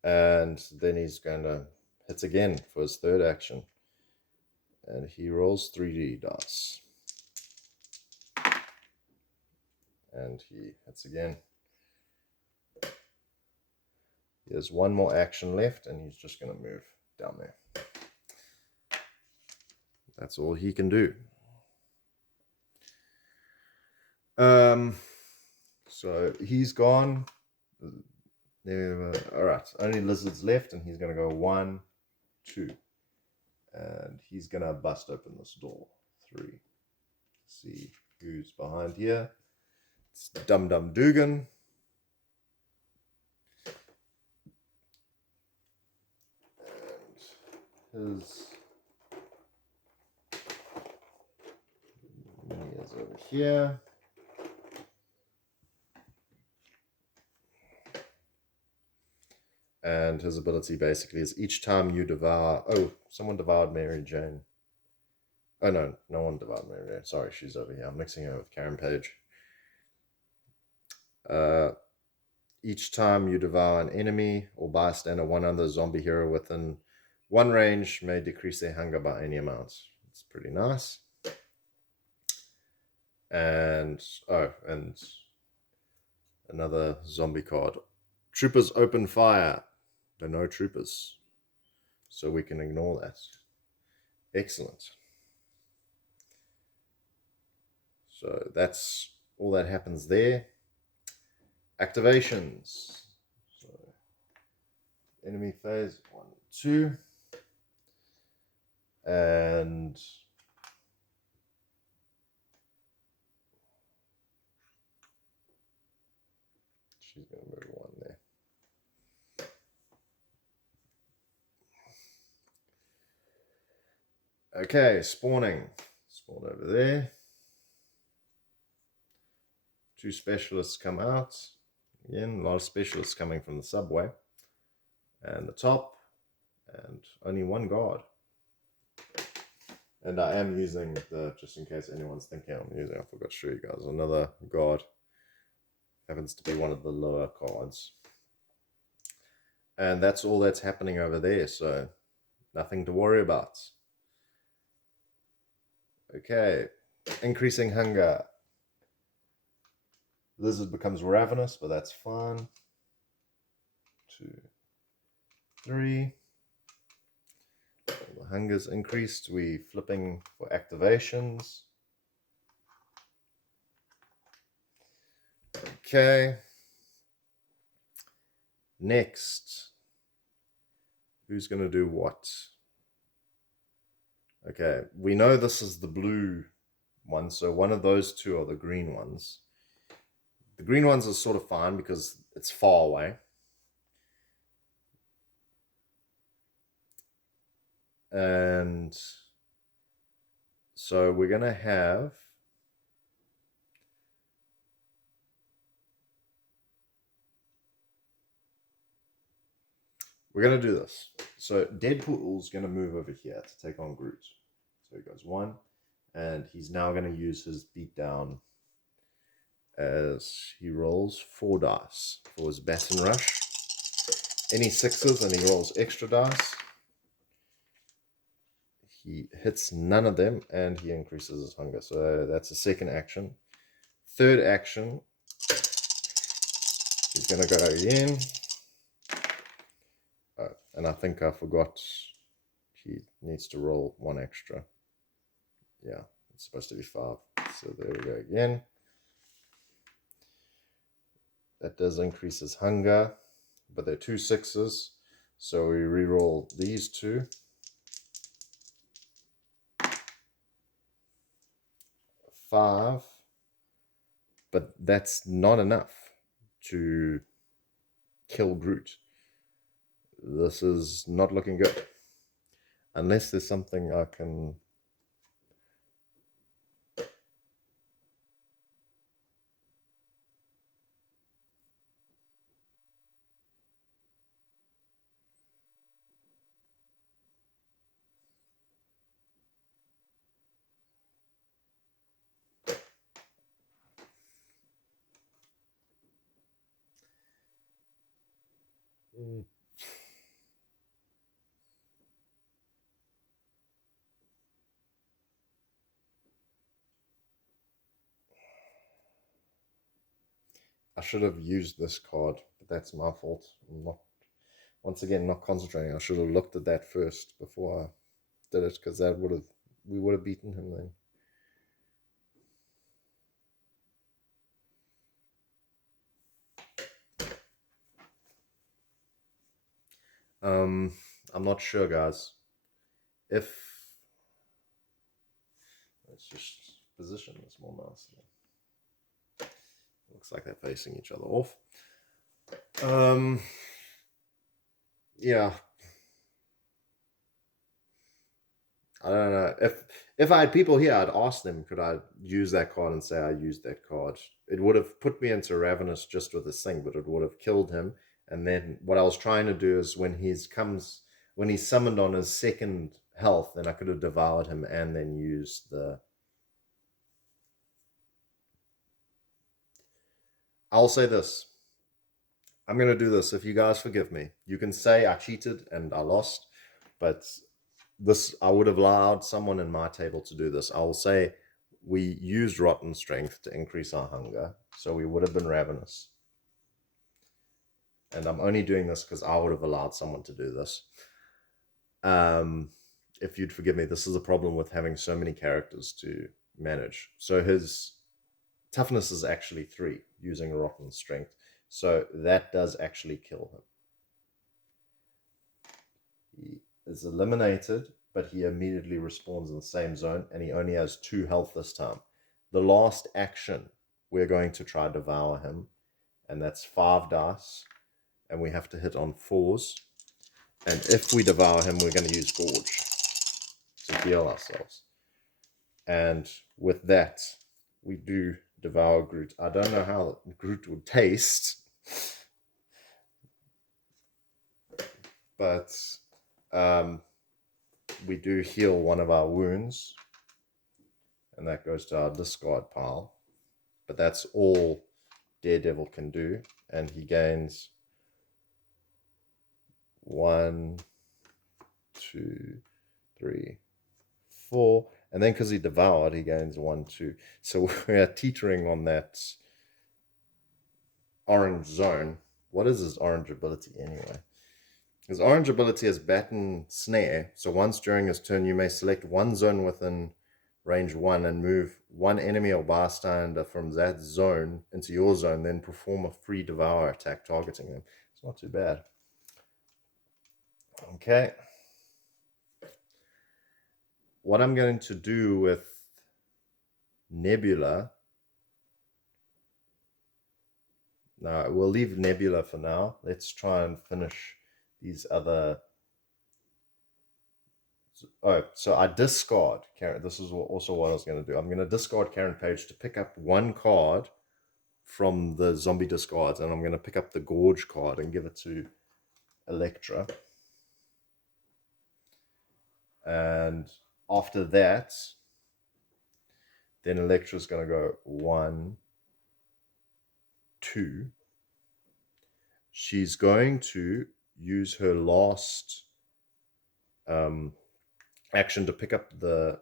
And then he's going to hit again for his third action. And he rolls 3D dice. And he hits again. He has 1 more action left, and he's just going to move down there. That's all he can do. So he's gone. All right, only lizards left, and he's going to go 1, 2. And he's going to bust open this door. 3. See who's behind here. It's Dum Dum Dugan. And his... He is over here. And his ability basically is each time you devour... Oh, someone devoured Mary Jane. Oh, no, no one devoured Mary Jane. Sorry, she's over here. I'm mixing her with Karen Page. each time you devour an enemy or bystander, one other zombie hero within one range may decrease their hunger by any amount. It's pretty nice. And another zombie card. Troopers open fire. There are no troopers, so we can ignore that. Excellent. So that's all that happens there. Activations. So enemy phase 1, 2, and she's going to move 1 there. Okay, spawning. Spawn over there. 2 specialists come out. Again, a lot of specialists coming from the subway. And the top. And only 1 guard. And I am using just in case anyone's thinking I'm using, I forgot to show you guys, another guard. Happens to be one of the lower cards. And that's all that's happening over there, so nothing to worry about. Okay, increasing hunger. Lizard becomes ravenous, but that's fine. 2, 3. The hunger's increased. We flipping for activations. Okay. Next. Who's going to do what? Okay, we know this is the blue one, so one of those 2 are the green ones. The green ones are sort of fine because it's far away. And so we're going to have do this. So Deadpool's going to move over here to take on Groot. So he goes 1, and he's now going to use his beatdown as he rolls 4 dice for his baton rush. Any 6s, and he rolls extra dice. He hits none of them, and he increases his hunger. So that's the second action. Third action, he's going to go again. And I think I forgot he needs to roll 1 extra. Yeah, it's supposed to be 5. So there we go again. That does increase his hunger, but they're 2 6s. So we re-roll these 2. 5, but that's not enough to kill Groot. This is not looking good. Unless there's something I can... I should have used this card, but that's my fault. I'm not, once again, not concentrating. I should have looked at that first before I did it, because we would have beaten him then. I'm not sure, guys. Let's just position this more nicely. Looks like they're facing each other off. Yeah. I don't know. If I had people here, I'd ask them, could I use that card and say I used that card? It would have put me into Ravenous just with this thing, but it would have killed him. And then what I was trying to do is when he's summoned on his 2nd health, then I could have devoured him and then used the... I'll say this. I'm going to do this. If you guys forgive me, you can say I cheated and I lost, but this, I would have allowed someone in my table to do this. I will say we used rotten strength to increase our hunger, so we would have been ravenous. And I'm only doing this because I would have allowed someone to do this. If you'd forgive me, this is a problem with having so many characters to manage. So his toughness is actually 3 using rotten strength. So that does actually kill him. He is eliminated, but he immediately respawns in the same zone, and he only has 2 health this time. The last action, we're going to try to devour him, and that's 5 dice, and we have to hit on 4s. And if we devour him, we're going to use Gorge to heal ourselves. And with that, we do devour Groot. I don't know how Groot would taste, but we do heal one of our wounds, and that goes to our discard pile. But that's all Daredevil can do, and he gains 1, 2, 3, 4, and then because he devoured, he gains 1, 2. So we are teetering on that orange zone. What is his orange ability anyway? His orange ability is Batten Snare. So once during his turn, you may select one zone within range 1 and move one enemy or bystander from that zone into your zone, then perform a free devour attack targeting them. It's not too bad. Okay. What I'm going to do with Nebula, no, we'll leave Nebula for now. Let's try and finish these other. Oh, so I discard Karen. This is also what I was going to do. I'm going to discard Karen Page to pick up 1 card from the zombie discards, and I'm going to pick up the Gorge card and give it to Elektra. And after that, then Elektra's going to go 1, 2. She's going to use her last action to pick up the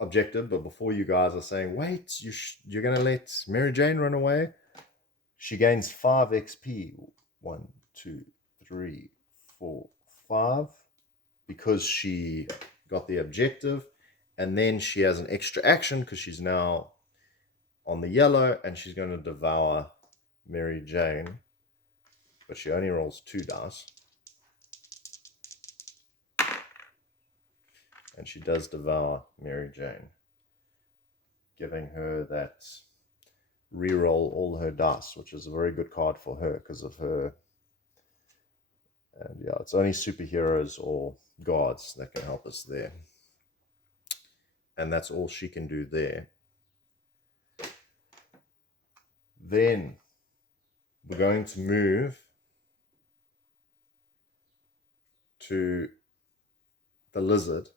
objective. But before you guys are saying, wait, you're going to let Mary Jane run away, she gains 5 XP. 1, 2, 3, 4, 5. Because she got the objective, and then she has an extra action because she's now on the yellow, and she's going to devour Mary Jane, but she only rolls 2 dice, and she does devour Mary Jane, giving her that reroll all her dice, which is a very good card for her because of her. And yeah, it's only superheroes or gods that can help us there. And that's all she can do there. Then we're going to move to the lizard.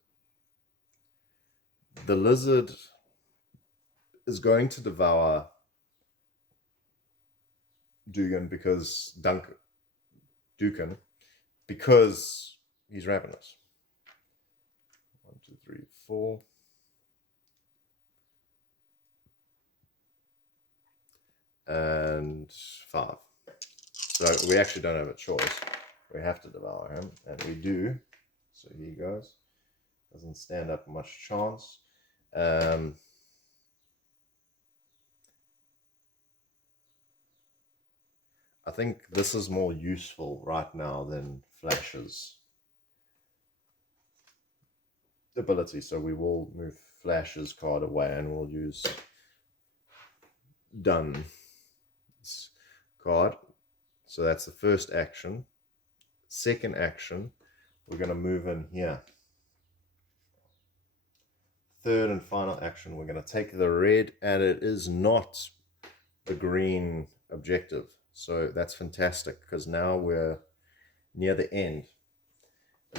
The lizard is going to devour Dugan because he's ravenous. 1, 2, 3, 4. And 5. So we actually don't have a choice. We have to devour him, and we do. So here he goes. Doesn't stand up much chance. I think this is more useful right now than Flash's ability. So we will move Flash's card away, and we'll use Dunn's card. So that's the first action. Second action, we're going to move in here. Third and final action, we're going to take the red, and it is not the green objective. So that's fantastic because now we're near the end.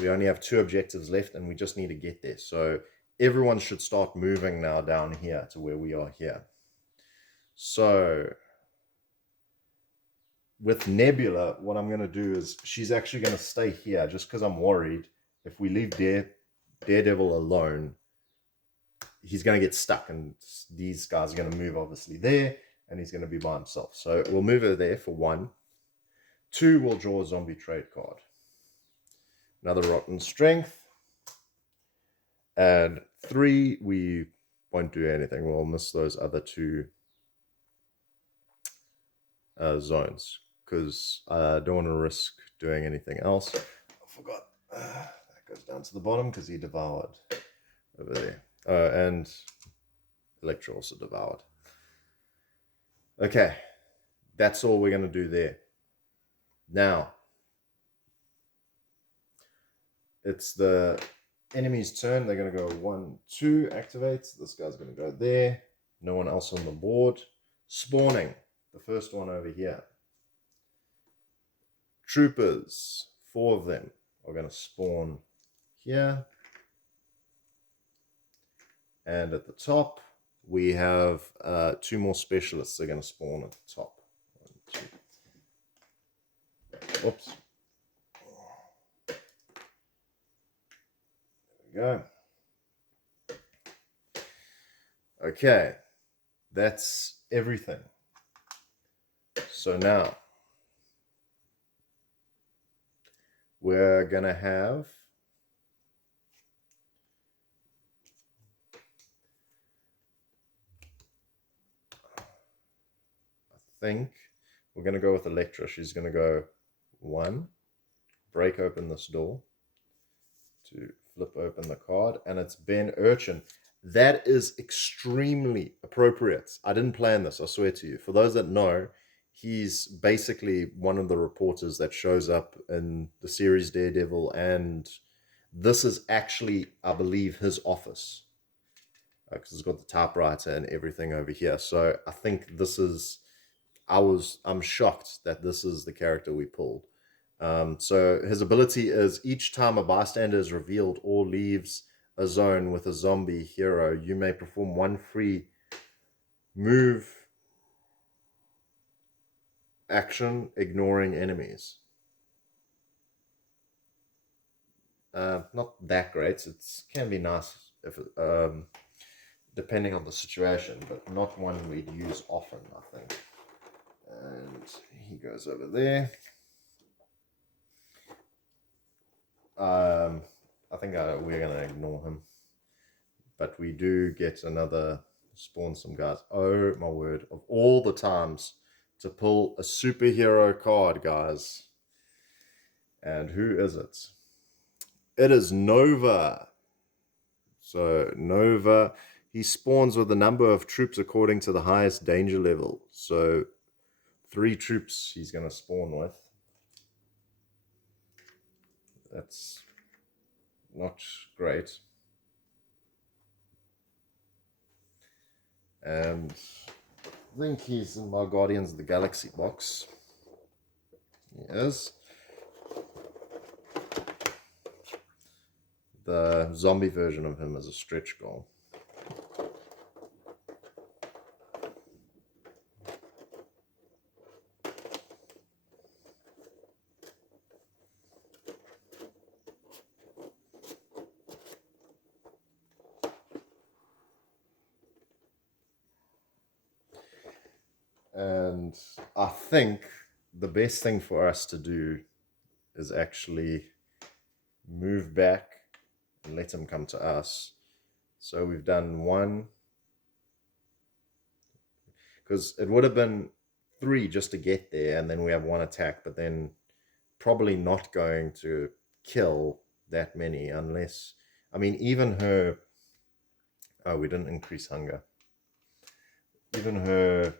We only have 2 objectives left, and we just need to get there. So everyone should start moving now down here to where we are here. So with Nebula, what I'm going to do is she's actually going to stay here just because I'm worried if we leave Daredevil alone, he's going to get stuck and these guys are going to move obviously there and he's going to be by himself. So we'll move her there for 1. 2, we'll draw a zombie trade card. Another rotten strength. And 3, we won't do anything. We'll miss those other 2 zones because I don't want to risk doing anything else. I forgot. That goes down to the bottom because he devoured over there. And Electra also devoured. Okay, that's all we're going to do there. Now, it's the enemy's turn. They're going to go 1, 2, activates. This guy's going to go there. No one else on the board. Spawning. The first one over here. Troopers, 4 of them are going to spawn here. And at the top, we have 2 more specialists. They're going to spawn at the top. 1, 2. Whoops. There we go. Okay, that's everything. So now we're going to have I think we're going to go with Electra. She's going to go 1, break open this door, 2, flip open the card, and it's Ben Urchin. That is extremely appropriate. I didn't plan this, I swear to you. For those that know, he's basically one of the reporters that shows up in the series Daredevil, and this is actually, I believe, his office. Because it's got the typewriter and everything over here. So I think this is, I'm shocked that this is the character we pulled. So his ability is each time a bystander is revealed or leaves a zone with a zombie hero, you may perform 1 free move action ignoring enemies. Not that great. It can be nice if depending on the situation, but not one we'd use often, I think. And he goes over there. I think we're going to ignore him. But we do get another spawn some guys. Oh my word. Of all the times to pull a superhero card, guys. And who is it? It is Nova. So Nova, he spawns with a number of troops according to the highest danger level. So 3 troops he's going to spawn with. That's not great. And I think he's in my Guardians of the Galaxy box. He is. The zombie version of him is a stretch goal. And I think the best thing for us to do is actually move back and let him come to us. So we've done 1, because it would have been 3 just to get there, and then we have 1 attack, but then probably not going to kill that many unless, I mean, even her, oh, we didn't increase hunger. Even her,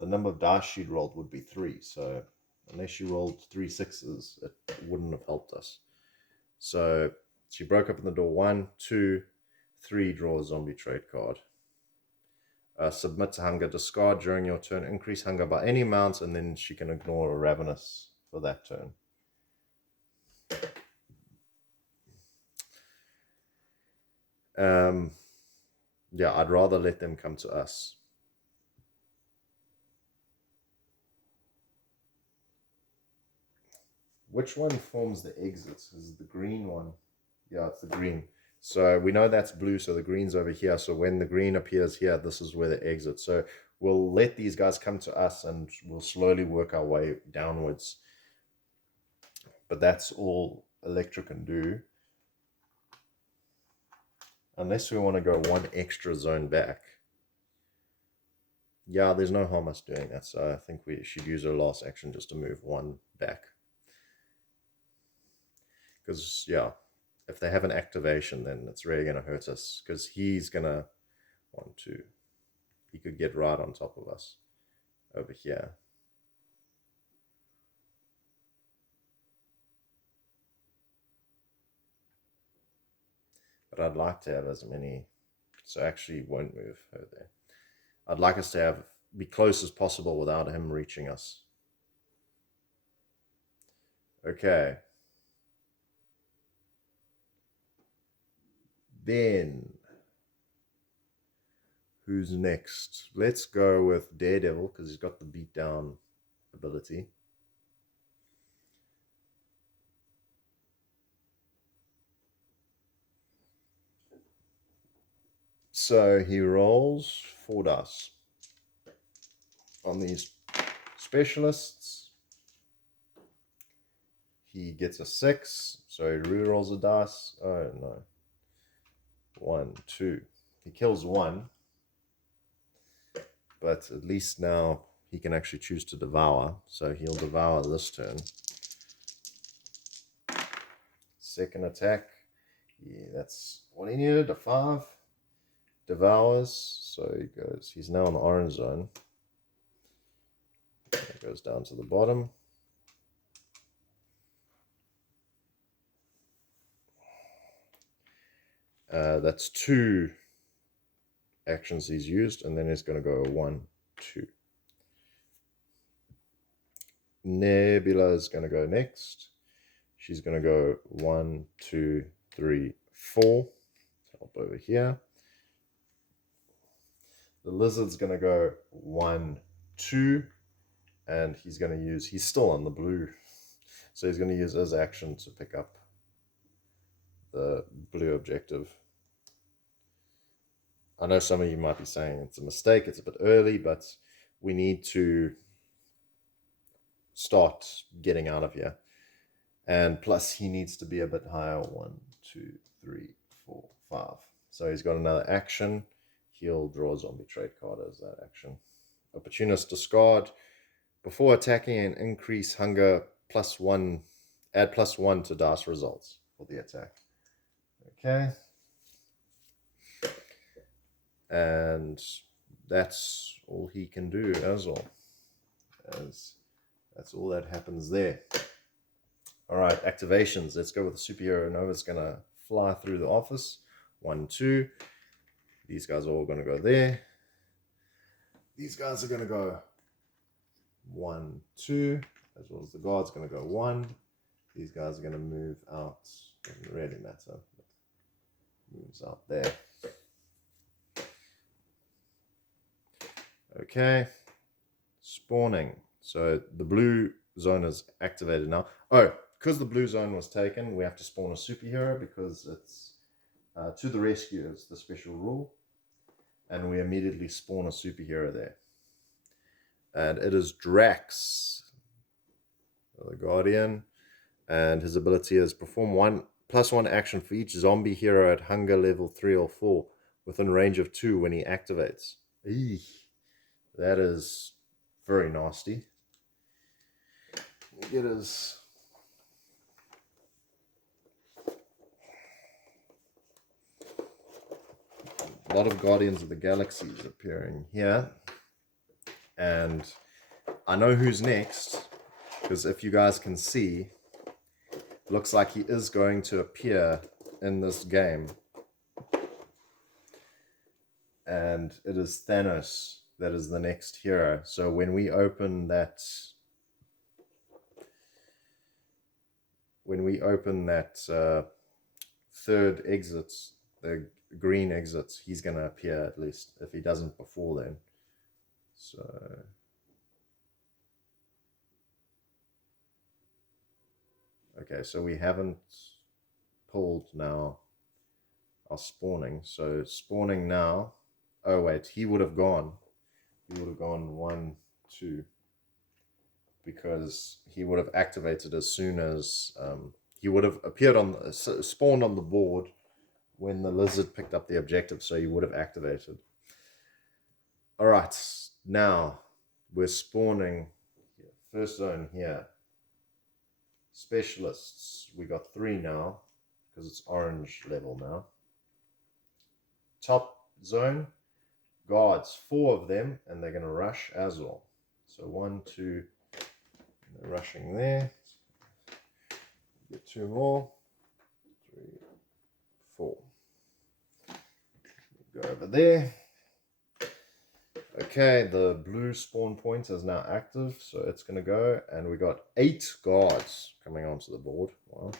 the number of dice she'd rolled would be 3, so unless she rolled 3 6s, it wouldn't have helped us. So she broke open the door. 1, 2, 3, draw a zombie trade card. Submit to hunger, discard during your turn, increase hunger by any amount, and then she can ignore a ravenous for that turn. Yeah, I'd rather let them come to us. which one forms the exits? Is it the green one? Yeah, it's the green. So we know that's blue, so the green's over here. So when the green appears here, this is where the exit. So we'll let these guys come to us and we'll slowly work our way downwards. But that's all Electra can do. Unless we want to go one extra zone back. Yeah, there's no harm us doing that. So I think we should use our last action just to move one back. Because, yeah, if they have an activation, then it's really going to hurt us. Because he's going to want to... He could get right on top of us over here. But I'd like to have as many... So actually won't move her there. I'd like us to be close as possible without him reaching us. Okay. Then, who's next? Let's go with Daredevil, because he's got the beatdown ability. So he rolls 4 dice on these specialists. He gets a 6, so he re-rolls a dice. Oh no. 1, 2. He kills 1. But at least now he can actually choose to devour. So he'll devour this turn. Second attack. Yeah, that's what he needed, a 5. Devours. So he goes, he's now in the orange zone. It goes down to the bottom. That's 2 actions he's used, and then he's going to go 1, 2. Nebula is going to go next. She's going to go 1, 2, 3, 4. Up over here. The lizard's going to go 1, 2, and he's going to use, he's still on the blue, so he's going to use his action to pick up the blue objective. I know some of you might be saying it's a mistake, it's a bit early, but we need to start getting out of here. And plus he needs to be a bit higher. 1, 2, 3, 4, 5. So he's got another action. He'll draw a zombie trait card as that action. Opportunist discard. Before attacking and increase hunger +1. Add +1 to dice results for the attack. Okay. And that's all he can do as well. That's all that happens there. All right, activations. Let's go with the superhero. Nova's going to fly through the office. 1, 2. These guys are all going to go there. These guys are going to go 1, 2. As well as the guard's going to go 1. These guys are going to move out. Doesn't really matter. Moves out there. Okay. Spawning. So the blue zone is activated now. Oh, because the blue zone was taken, we have to spawn a superhero because it's to the rescue is the special rule. And we immediately spawn a superhero there. And it is Drax, the Guardian. And his ability is perform +1 action for each zombie hero at hunger level 3 or 4 within range of 2 when he activates. Eesh. That is very nasty. Get his... A lot of Guardians of the Galaxies appearing here. And I know who's next, because if you guys can see, it looks like he is going to appear in this game. And it is Thanos that is the next hero. So when we open that third exit, the green exits, he's going to appear at least, if he doesn't before then. So Okay, so we haven't pulled now our spawning. So spawning now. Oh wait, he would have gone. He would have gone 1, 2, because he would have activated as soon as he would have appeared on spawned on the board when the lizard picked up the objective. So he would have activated. All right, now we're spawning here. First zone here. Specialists, we got 3 now because it's orange level now. Top zone, guards, 4 of them, and they're going to rush as well. So 1, 2, they're rushing there. Get 2 more. 3, 4. Go over there. Okay, the blue spawn point is now active, so it's going to go, and we got 8 guards coming onto the board. Wow.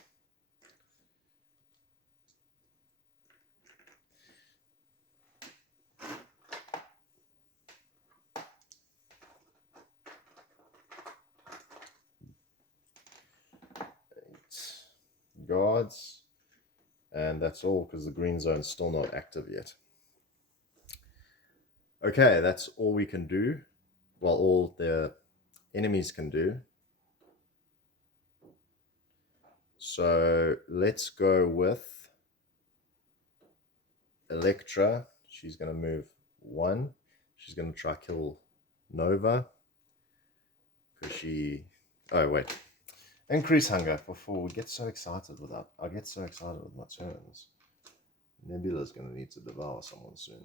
Guards, and that's all because the green zone's still not active yet. Okay, that's all we can do. Well, all the enemies can do. So let's go with Electra. She's going to move 1. She's going to try kill Nova because she... Oh, wait. Increase hunger before we get so excited with that. I get so excited with my turns. Nebula's going to need to devour someone soon.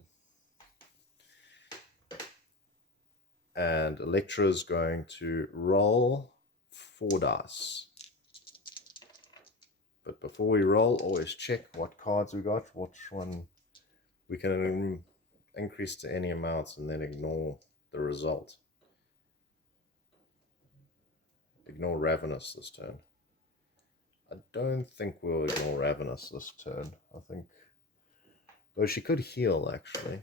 And Electra's going to roll 4 dice. But before we roll, always check what cards we got, which one we can increase to any amounts, and then ignore the result. Ignore Ravenous this turn. I don't think we'll ignore Ravenous this turn. I think... Though she could heal, actually.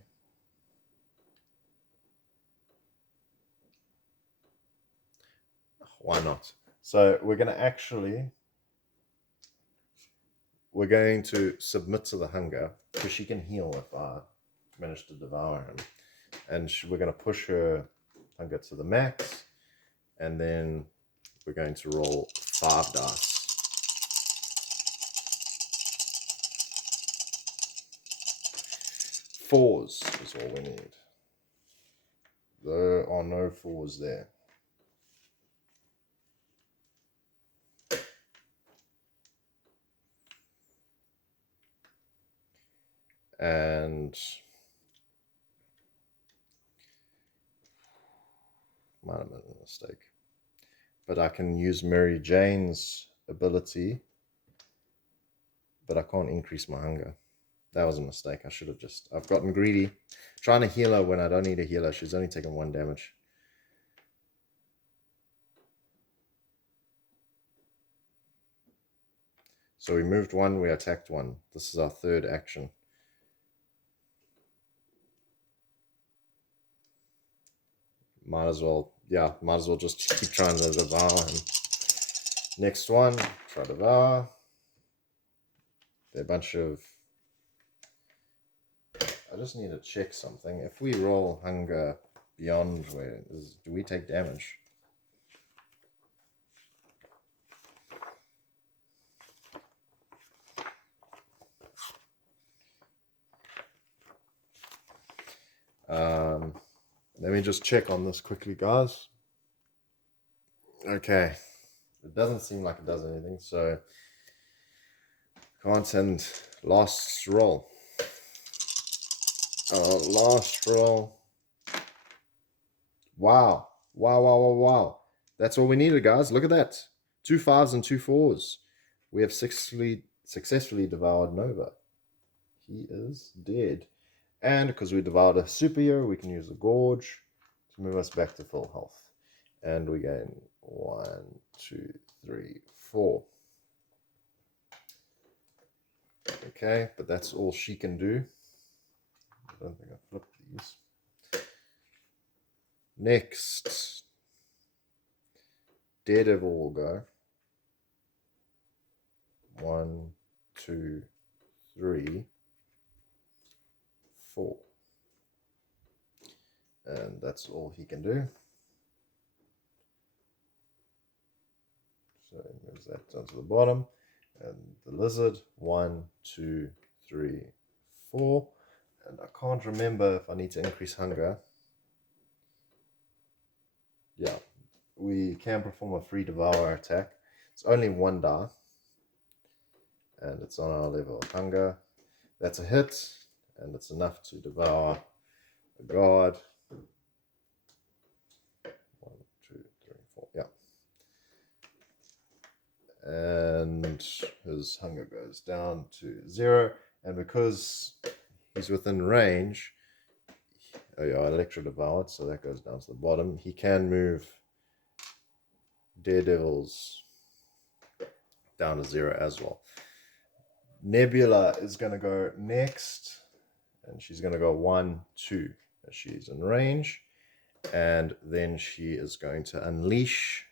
Why not? So we're going to actually... We're going to submit to the hunger, because she can heal if I manage to devour him. And we're going to push her hunger to the max, and then we're going to roll 5 dice. 4s is all we need. There are no 4s there. And might have been a mistake. But I can use Mary Jane's ability, but I can't increase my hunger. That was a mistake. I should have just... I've gotten greedy. Trying to heal her when I don't need a healer. She's only taken 1 damage. So we moved 1, we attacked 1. This is our 3rd action. Might as well, yeah, might as well just keep trying to devour him. Next one, try to devour. They're a bunch of... I just need to check something. If we roll hunger beyond where is, do we take damage? Let me just check on this quickly, guys. Okay, it doesn't seem like it does anything, so can't send last roll. Last roll. Wow. Wow. That's all we needed, guys. Look at that. 2 5s and 2 4s. We have successfully devoured Nova. He is dead. And because we devoured a superhero, we can use the Gorge to move us back to full health. And we gain 1, 2, 3, 4. Okay, but that's all she can do. I don't think I flipped these. Next, Daredevil will go. 1, 2, 3, 4. And that's all he can do. So he moves that down to the bottom. And the lizard, 1, 2, 3, 4. And I can't remember if I need to increase hunger. Yeah, we can perform a free devour attack. It's only 1 die. And it's on our level of hunger. That's a hit. And it's enough to devour a guard. 1, 2, 3, 4. Yeah. And his hunger goes down to 0. And because he's within range, oh yeah, Electro devoured, so that goes down to the bottom. He can move Daredevils down to 0 as well. Nebula is going to go next, and she's going to go 1, 2, as she's in range. And then she is going to unleash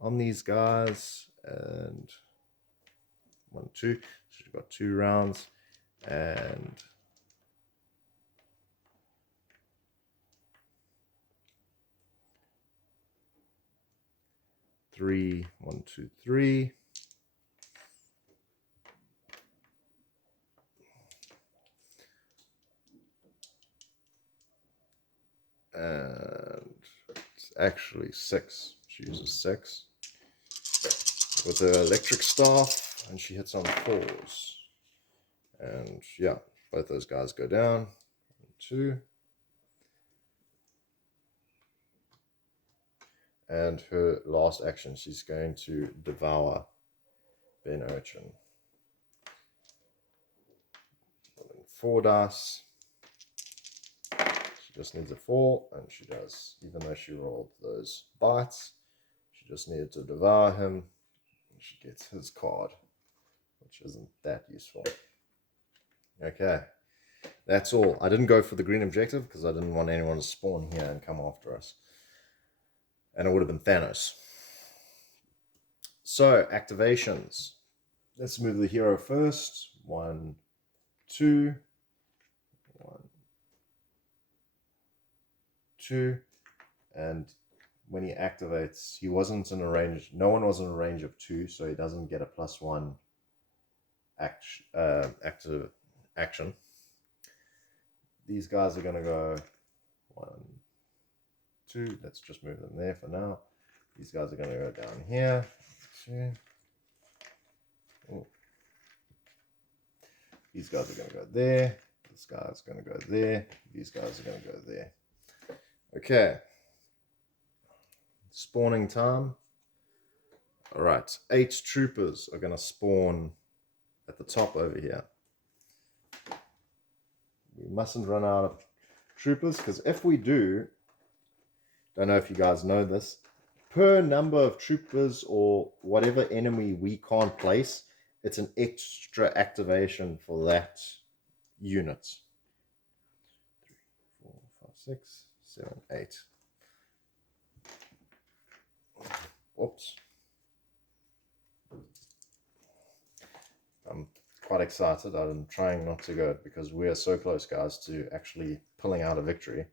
on these guys, and 1, 2. So she's got 2 rounds, and three, 1, 2, 3. And it's actually 6. She uses 6 with the electric staff, and she hits on 4s. And yeah, both those guys go down. 1, 2. And her last action, she's going to devour Ben Urchin. 4 dice. She just needs a 4, and she does. Even though she rolled those bites, she just needed to devour him. And she gets his card, which isn't that useful. Okay, that's all. I didn't go for the green objective because I didn't want anyone to spawn here and come after us. And it would have been Thanos. So, activations. Let's move the hero first. 1, 2. 1, 2. And when he activates, he wasn't in a range. No one was in a range of 2, so he doesn't get a +1 active action. These guys are going to go 1, 2. Let's just move them there for now. These guys are going to go down here. 2. Oh. These guys are going to go there. This guy's going to go there. These guys are going to go there. Okay. Spawning time. All right. 8 troopers are going to spawn at the top over here. We mustn't run out of troopers, because if we do, don't know if you guys know this, per number of troopers or whatever enemy we can't place, it's an extra activation for that unit. 3, 4, 5, 6, 7, 8. Oops. I'm quite excited. I'm trying not to go because we are so close, guys, to actually pulling out a victory.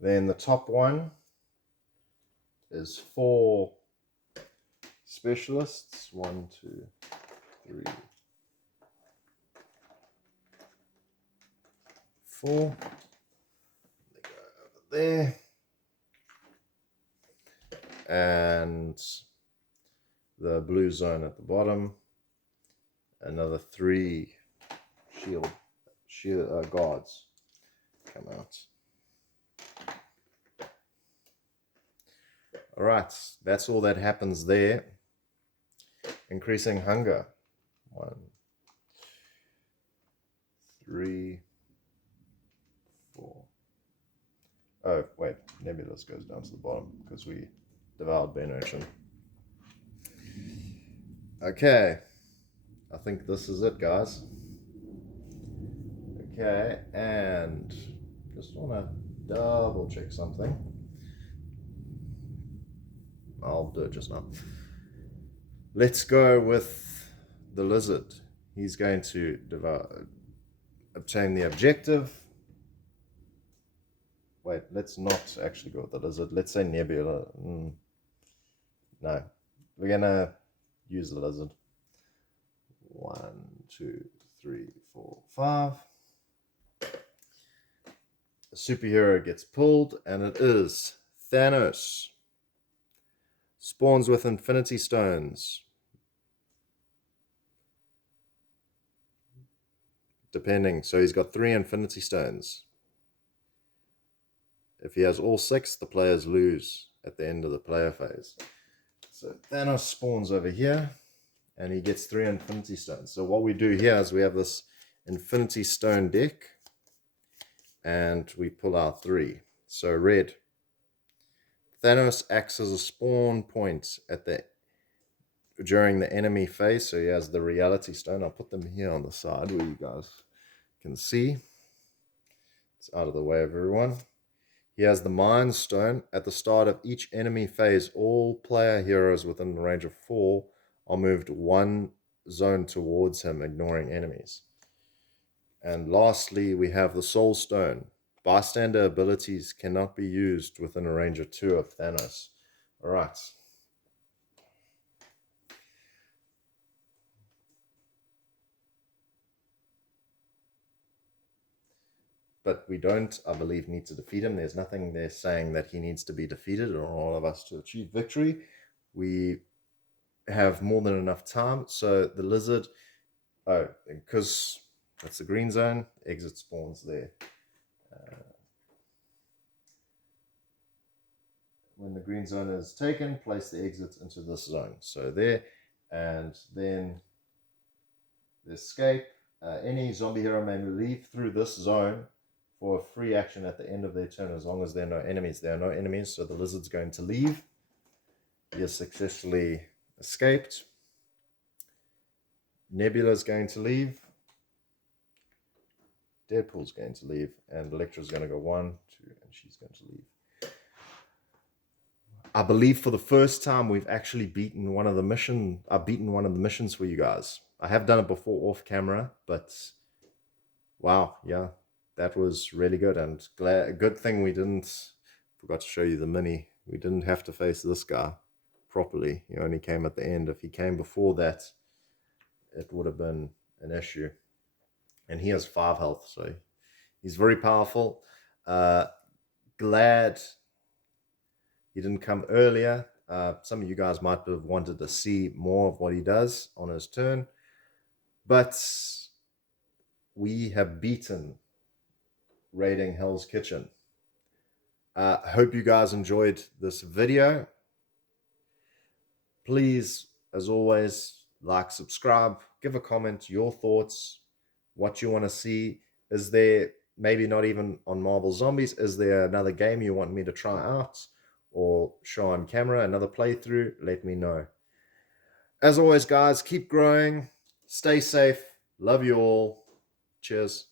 Then the top one is 4 specialists. 1, 2, 3, 4. They go over there. And the blue zone at the bottom. Another 3 shield guards come out. All right, that's all that happens there. Increasing hunger. 1, 3, 4. Oh, wait, Nebulous goes down to the bottom because we devoured Ben Urchin. Okay, I think this is it, guys. Okay, and just want to double check something. I'll do it just now. Let's go with the lizard. He's going to obtain the objective. Wait, let's not actually go with the lizard. Let's say nebula. No, we're gonna use the lizard. 1, 2, 3, 4, 5. A superhero gets pulled, and it is Thanos. Spawns with Infinity Stones. Depending, so he's got 3 Infinity Stones. If he has all 6, the players lose at the end of the player phase. So Thanos spawns over here, and he gets 3 Infinity Stones. So what we do here is we have this Infinity Stone deck, and we pull out 3. So red. Thanos acts as a spawn point during the enemy phase. So he has the Reality Stone. I'll put them here on the side where you guys can see. It's out of the way of everyone. He has the Mind Stone. At the start of each enemy phase, all player heroes within the range of 4 are moved 1 zone towards him, ignoring enemies. And lastly, we have the Soul Stone. Bystander abilities cannot be used within a range of 2 of Thanos. All right. But we don't, I believe, need to defeat him. There's nothing there saying that he needs to be defeated in all of us to achieve victory. We have more than enough time. So the lizard, because that's the green zone, exit spawns there. When the green zone is taken, place the exits into this zone. So there, and then the escape. Any zombie hero may leave through this zone for a free action at the end of their turn, as long as there are no enemies. There are no enemies, so the lizard's going to leave. He has successfully escaped. Nebula's going to leave. Deadpool's going to leave, and Elektra's going to go 1, 2, and she's going to leave. I believe for the first time we've actually beaten one of the missions for you guys. I have done it before off camera, but wow, yeah, that was really good. And good thing we forgot to show you the mini. We didn't have to face this guy properly. He only came at the end. If he came before that, it would have been an issue. And he has 5 health, so he's very powerful. Glad he didn't come earlier. Some of you guys might have wanted to see more of what he does on his turn. But we have beaten Raiding Hell's Kitchen. Hope you guys enjoyed this video. Please, as always, like, subscribe, give a comment, your thoughts, what you want to see. Is there, maybe not even on Marvel Zombies, is there another game you want me to try out or show on camera, another playthrough? Let me know. As always, guys, keep growing, stay safe, love you all. Cheers.